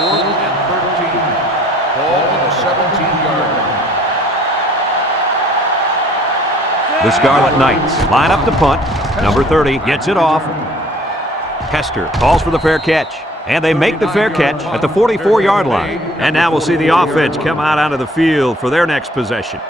4th and 13. Ball on the 17-yard line. The Scarlet Knights line up to punt. Number 30 gets it off. Hester calls for the fair catch. And they make the fair catch at the 44-yard line. And now we'll see the offense come out onto the field for their next possession.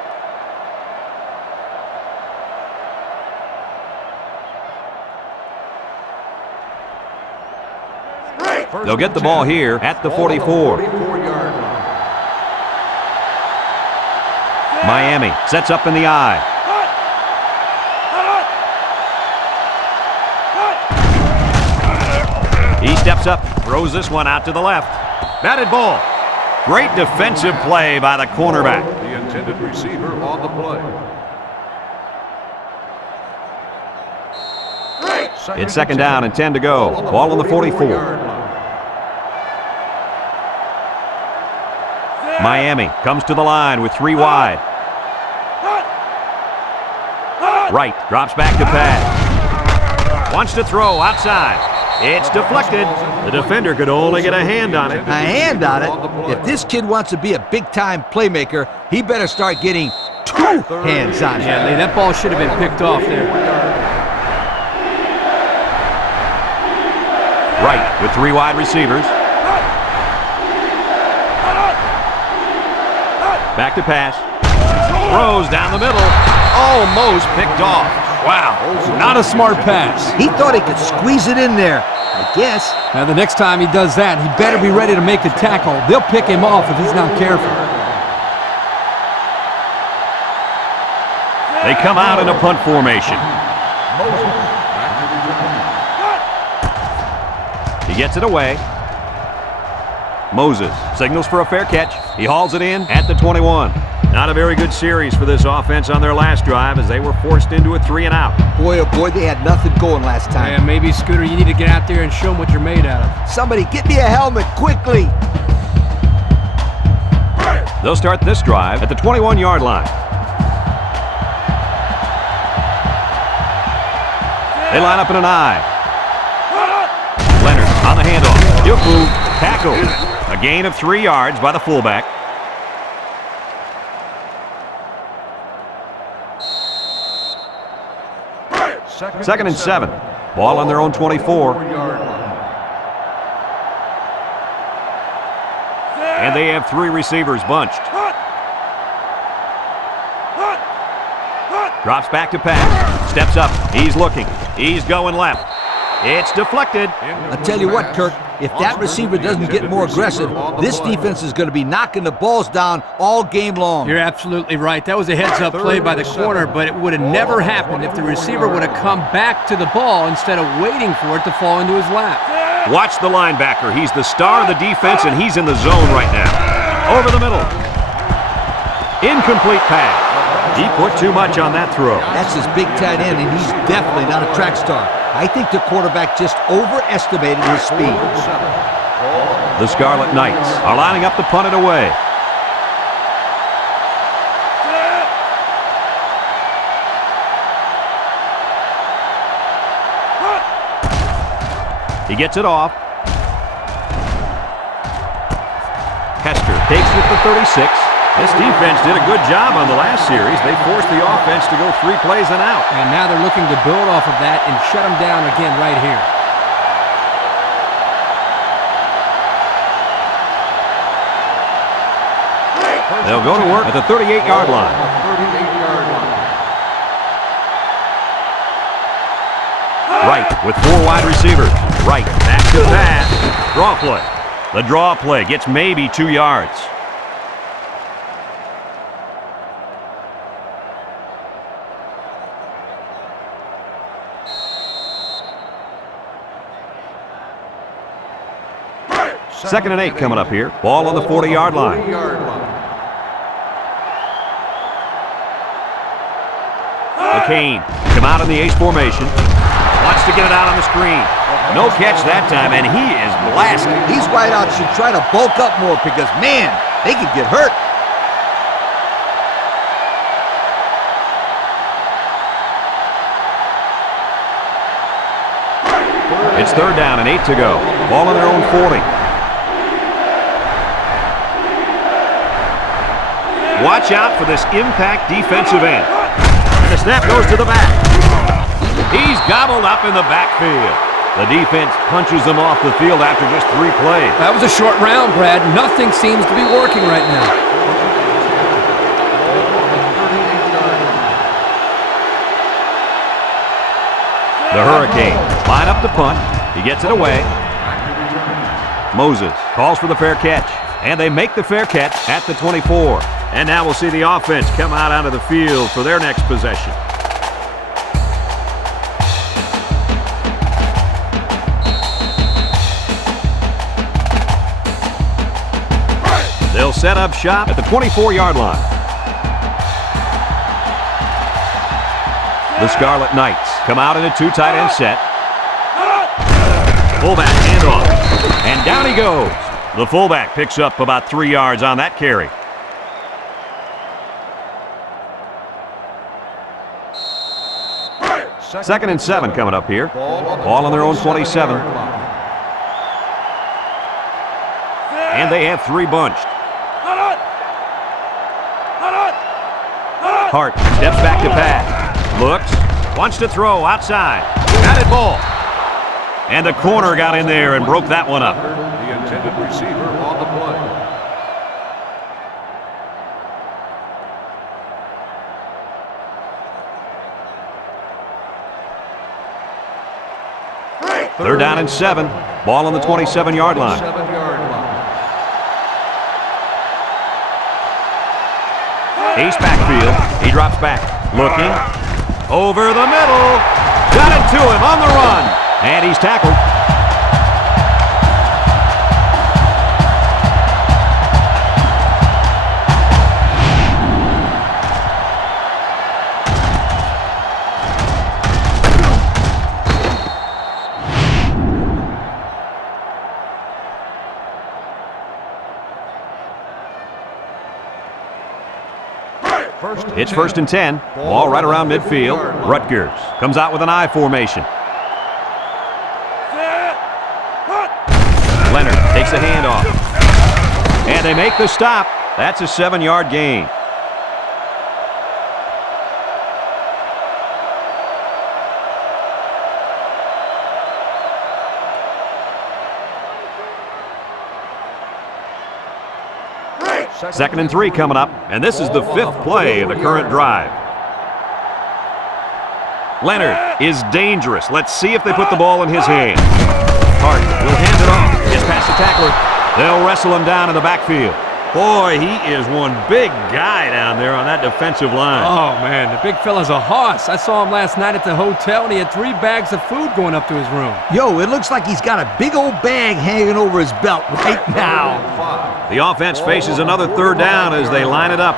They'll get the ball here at the 44. Miami sets up in the I. He steps up, throws this one out to the left. Batted ball. Great defensive play by the cornerback. The intended receiver on the play. It's second down and 10 to go. Ball on the 44. Miami comes to the line with 3 wide. Wright drops back to pass. Wants to throw outside. It's deflected. The defender could only get a hand on it. A hand on it? If this kid wants to be a big-time playmaker, he better start getting 2 hands on it. Yeah, Lee, that ball should have been picked off there. Wright with 3 wide receivers. Back to pass. Throws down the middle. Almost picked off. Wow. Not a smart pass. He thought he could squeeze it in there, I guess. Now, the next time he does that, he better be ready to make the tackle. They'll pick him off if he's not careful. They come out in a punt formation. He gets it away. Moses signals for a fair catch. He hauls it in at the 21. Not a very good series for this offense on their last drive as they were forced into a 3 and out. Boy, oh boy, they had nothing going last time. Yeah, maybe, Scooter, you need to get out there and show them what you're made out of. Somebody get me a helmet quickly. They'll start this drive at the 21-yard line. They line up in an I. Leonard on the handoff. He'll move. Tackle. A gain of 3 yards by the fullback. Second and 7. Ball on their own 24. And they have 3 receivers bunched. Drops back to pass. Steps up. He's looking. He's going left. It's deflected. I'll tell you what, Kirk, if that receiver doesn't get more aggressive, this defense is going to be knocking the balls down all game long. You're absolutely right. That was a heads-up play by the corner, but it would have never happened if the receiver would have come back to the ball instead of waiting for it to fall into his lap. Watch the linebacker. He's the star of the defense, and he's in the zone right now. Over the middle. Incomplete pass. He put too much on that throw. That's his big tight end, and he's definitely not a track star. I think the quarterback just overestimated his speed. The Scarlet Knights are lining up to punt it away. He gets it off. Hester takes it to 36. This defense did a good job on the last series. They forced the offense to go 3 plays and out. And now they're looking to build off of that and shut them down again right here. They'll go to work at the 38-yard line. Wright with 4 wide receivers. Wright back to pass. Draw play. The draw play gets maybe 2 yards. Second and 8 coming up here. Ball on the 40-yard line. McCain come out in the ace formation. Wants to get it out on the screen. No catch that time, and he is blasted. These wideouts should try to bulk up more because, man, they could get hurt. It's third down and 8 to go. Ball on their own 40. Watch out for this impact defensive end. And the snap goes to the back. He's gobbled up in the backfield. The defense punches him off the field after just 3 plays. That was a short round, Brad. Nothing seems to be working right now. The Hurricanes line up the punt. He gets it away. Moses calls for the fair catch, and they make the fair catch at the 24. And now we'll see the offense come out onto the field for their next possession. They'll set up shop at the 24-yard line. The Scarlet Knights come out in a 2 tight end set. Fullback handoff, and down he goes. The fullback picks up about 3 yards on that carry. Second and 7 coming up here. Ball on their own 27. And they have 3 bunched. Hart steps back to pass. Looks, wants to throw outside. Got it ball. And the corner got in there and broke that one up. The intended receiver on the play. They're down in 7. Ball on the 27-yard line. Ace backfield. He drops back. Looking. Over the middle. Got it to him on the run. And he's tackled. It's first and 10. Ball right around midfield. Rutgers comes out with an I formation. Leonard takes the handoff. And they make the stop. That's a 7-yard gain. Second and 3 coming up, and this is the 5th play of the current drive. Leonard is dangerous. Let's see if they put the ball in his hands. Hart will hand it off. Gets past the tackler. They'll wrestle him down in the backfield. Boy, he is one big guy down there on that defensive line. Oh, man, the big fella's a hoss. I saw him last night at the hotel, and he had 3 bags of food going up to his room. Yo, it looks like he's got a big old bag hanging over his belt right now. The offense faces another 3rd down as they line it up.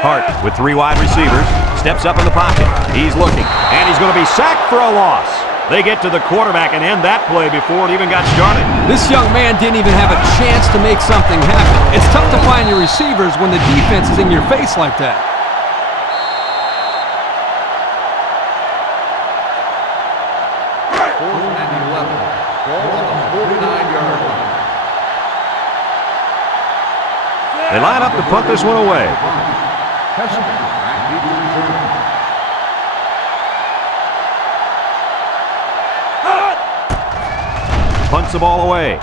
Hart with 3 wide receivers, steps up in the pocket. He's looking, and he's going to be sacked for a loss. They get to the quarterback and end that play before it even got started. This young man didn't even have a chance to make something happen. It's tough to find your receivers when the defense is in your face like that. Fourth and 11. Ball on the 49-yard line. They line up to punt this one away. Punts the ball away.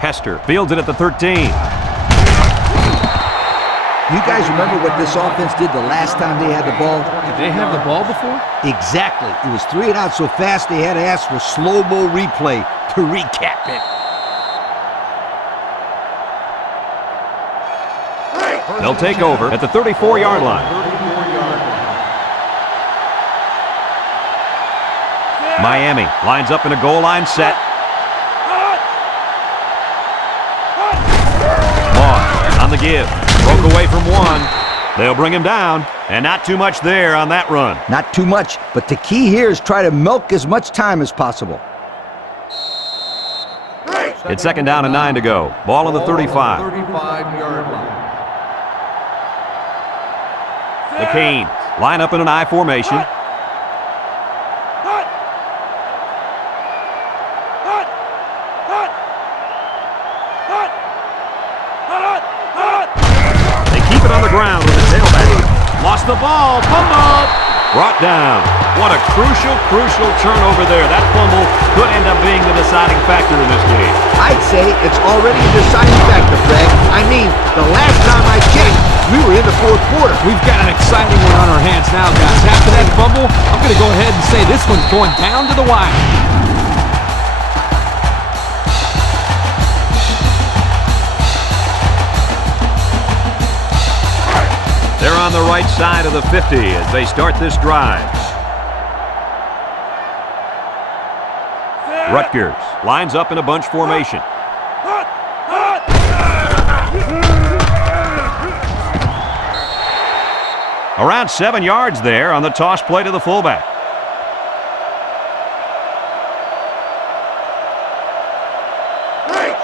Hester fields it at the 13. You guys remember what this offense did the last time they had the ball? Did they have the ball before? Exactly. It was 3 and out so fast they had to ask for slow-mo replay to recap it. They'll take over at the 34-yard line. Miami lines up in a goal line set. Moss on the give. Broke away from 1. They'll bring him down, and not too much there on that run. Not too much, but the key here is try to milk as much time as possible. It's 2nd down and 9 to go. Ball on the 35. 35-yard line. The Canes line up in an I formation. the ball. Fumble. Brought down. What a crucial turnover there. That fumble could end up being the deciding factor in this game. I'd say it's already a deciding factor, Fred. I mean, the last time I checked, we were in the fourth quarter. We've got an exciting one on our hands now, guys. After that fumble, I'm going to go ahead and say this one's going down to the wire. They're on the right side of the 50 as they start this drive. Rutgers lines up in a bunch formation. Around 7 yards there on the toss play to the fullback.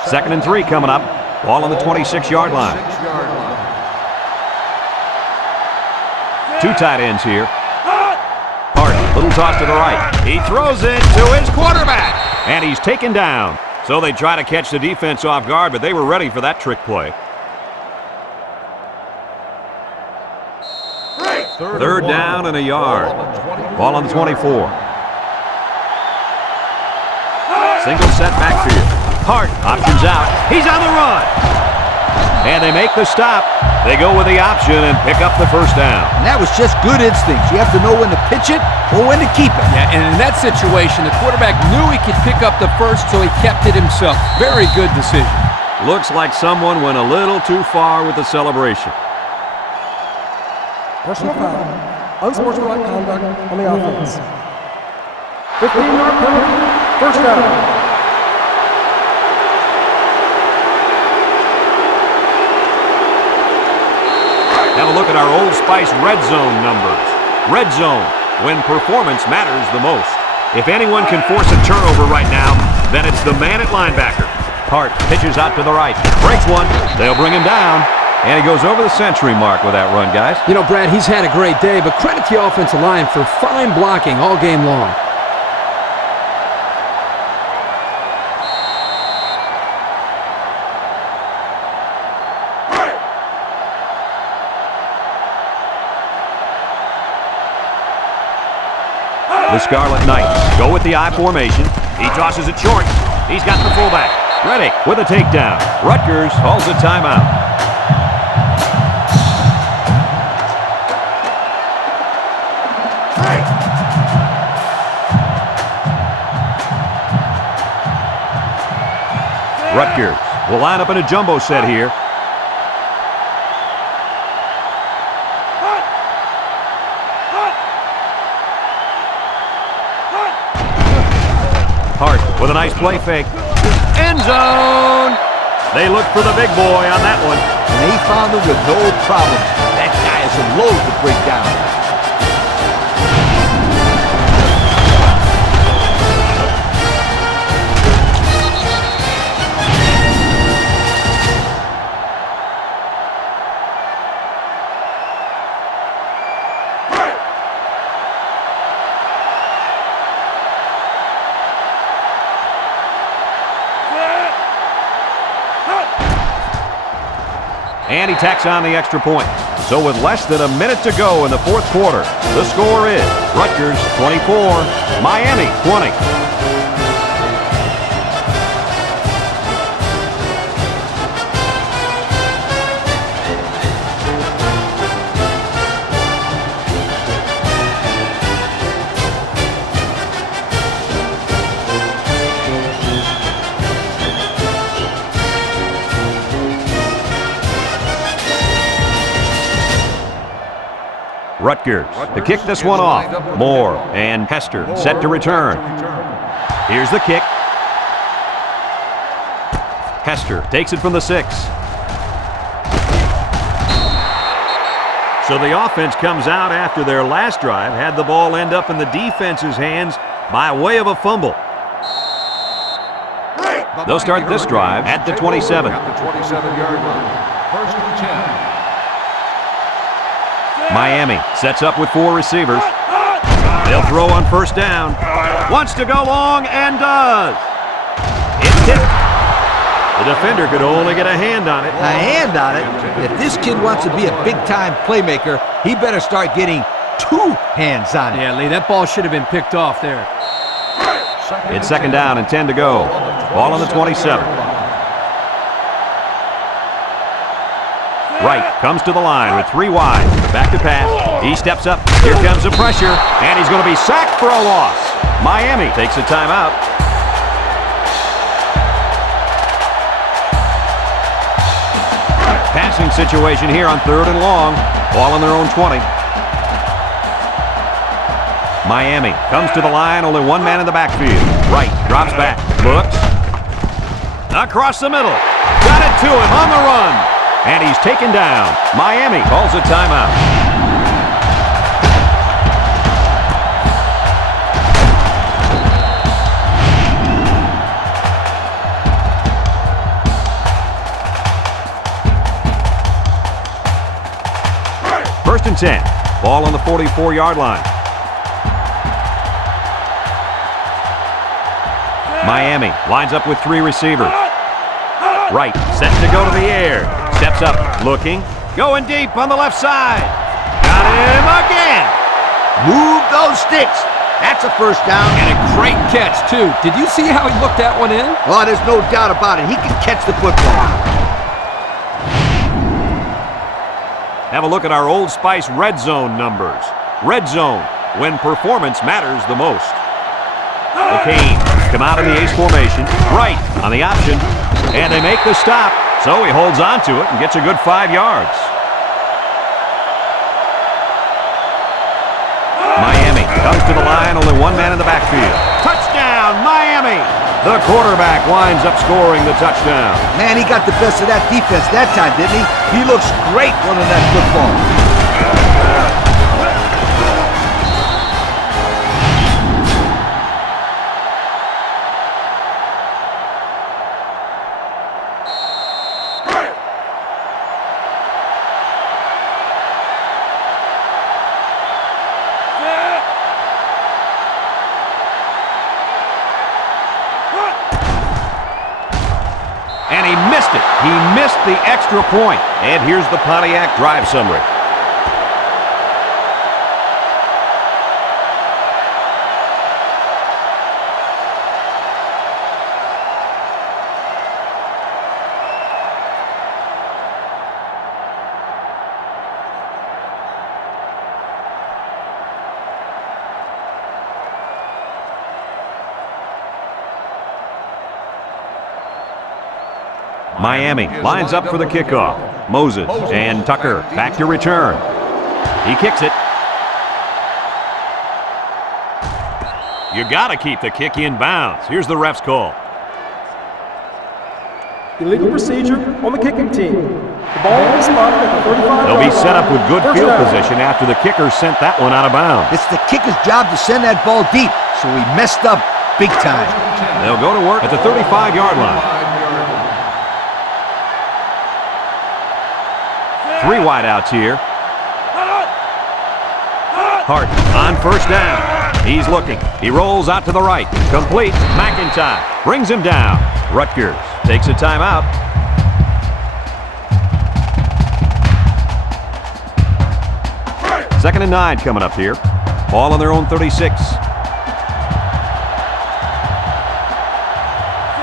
Second and 3 coming up. Ball on the 26-yard line. Two tight ends here. Hart, little toss to the right. He throws it to his quarterback. And he's taken down. So they try to catch the defense off guard, but they were ready for that trick play. Third down and a yard. Ball on the 24. Single set backfield. Hart options out. He's on the run. And they make the stop. They go with the option and pick up the first down. And that was just good instincts. You have to know when to pitch it or when to keep it. Yeah, and in that situation, the quarterback knew he could pick up the first, so he kept it himself. Very good decision. Looks like someone went a little too far with the celebration. Personal foul. Unsportsmanlike conduct on the offense. 15-yard penalty. First down. Have a look at our Old Spice Red Zone numbers. Red Zone, when performance matters the most. If anyone can force a turnover right now, then it's the man at linebacker. Hart pitches out to the right. Breaks one. They'll bring him down. And he goes over the century mark with that run, guys. You know, Brad, he's had a great day, but credit to the offensive line for fine blocking all game long. The Scarlet Knights go with the I formation. He tosses it short. He's got the fullback. Reddick with a takedown. Rutgers calls a timeout. Rutgers will line up in a jumbo set here. Hart with a nice play fake. End zone! They look for the big boy on that one. And they found him with no problem. That guy is a load to break down. And he tacks on the extra point. So with less than a minute to go in the fourth quarter, the score is Rutgers 24, Miami 20. Rutgers to kick this one off. Moore and Hester set to return. Here's the kick. Hester takes it from the 6. So the offense comes out after their last drive, had the ball end up in the defense's hands by way of a fumble. They'll start this drive at the 27. At the 27-yard line. First and 10. Miami sets up with 4 receivers. They'll throw on first down. Wants to go long and does. It's tipped. The defender could only get a hand on it. A hand on it? If this kid wants to be a big-time playmaker, he better start getting 2 hands on it. Yeah, Lee, that ball should have been picked off there. It's second down and 10 to go. Ball on the 27. Wright comes to the line with 3 wide. Back to pass. He steps up. Here comes the pressure. And he's going to be sacked for a loss. Miami takes a timeout. Passing situation here on 3rd and long. Ball on their own 20. Miami comes to the line. Only 1 man in the backfield. Wright drops back. Looks. Across the middle. Got it to him on the run. And he's taken down. Miami calls a timeout. First and 10. Ball on the 44-yard line. Miami lines up with 3 receivers. Wright set to go to the air. Steps up, looking, going deep on the left side. Got him again. Move those sticks. That's a first down. And a great catch, too. Did you see how he looked that one in? Oh, there's no doubt about it. He can catch the football. Have a look at our Old Spice Red Zone numbers. Red Zone, when performance matters the most. The Canes come out in the ace formation. Wright on the option. And they make the stop. So he holds on to it and gets a good 5 yards. Miami comes to the line. Only 1 man in the backfield. Touchdown, Miami! The quarterback winds up scoring the touchdown. Man, he got the best of that defense that time, didn't he? He looks great running that football. And he missed it. He missed the extra point. And here's the Pontiac drive summary. Miami lines up for the kickoff. Moses and Tucker back to return. He kicks it. You got to keep the kick in bounds. Here's the ref's call. Illegal procedure on the kicking team. The ball will be spotted at the 35. They'll be set up with good field position after the kicker sent that one out of bounds. It's the kicker's job to send that ball deep, so he messed up big time. They'll go to work at the 35-yard line. 3 wideouts here. Hart on first down. He's looking. He rolls out to the right. Complete. McIntyre brings him down. Rutgers takes a timeout. Second and 9 coming up here. Ball on their own 36.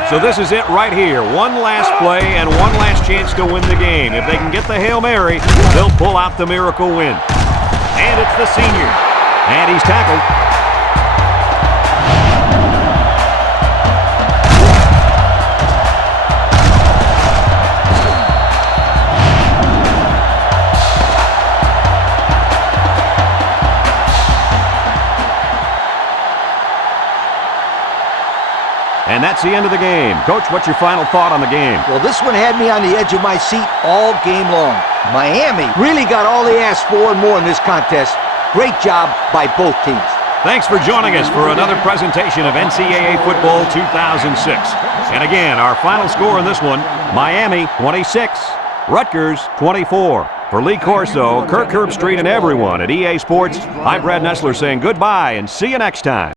So this is it right here. One last play and one last chance to win the game. If they can get the Hail Mary, they'll pull out the miracle win. And it's the senior. And he's tackled. And that's the end of the game. Coach, what's your final thought on the game? Well, this one had me on the edge of my seat all game long. Miami really got all they asked for and more in this contest. Great job by both teams. Thanks for joining us for another presentation of NCAA Football 2006. And again, our final score in this one, Miami 26, Rutgers 24. For Lee Corso, Kirk Herbstreit, and everyone at EA Sports, I'm Brad Nessler saying goodbye and see you next time.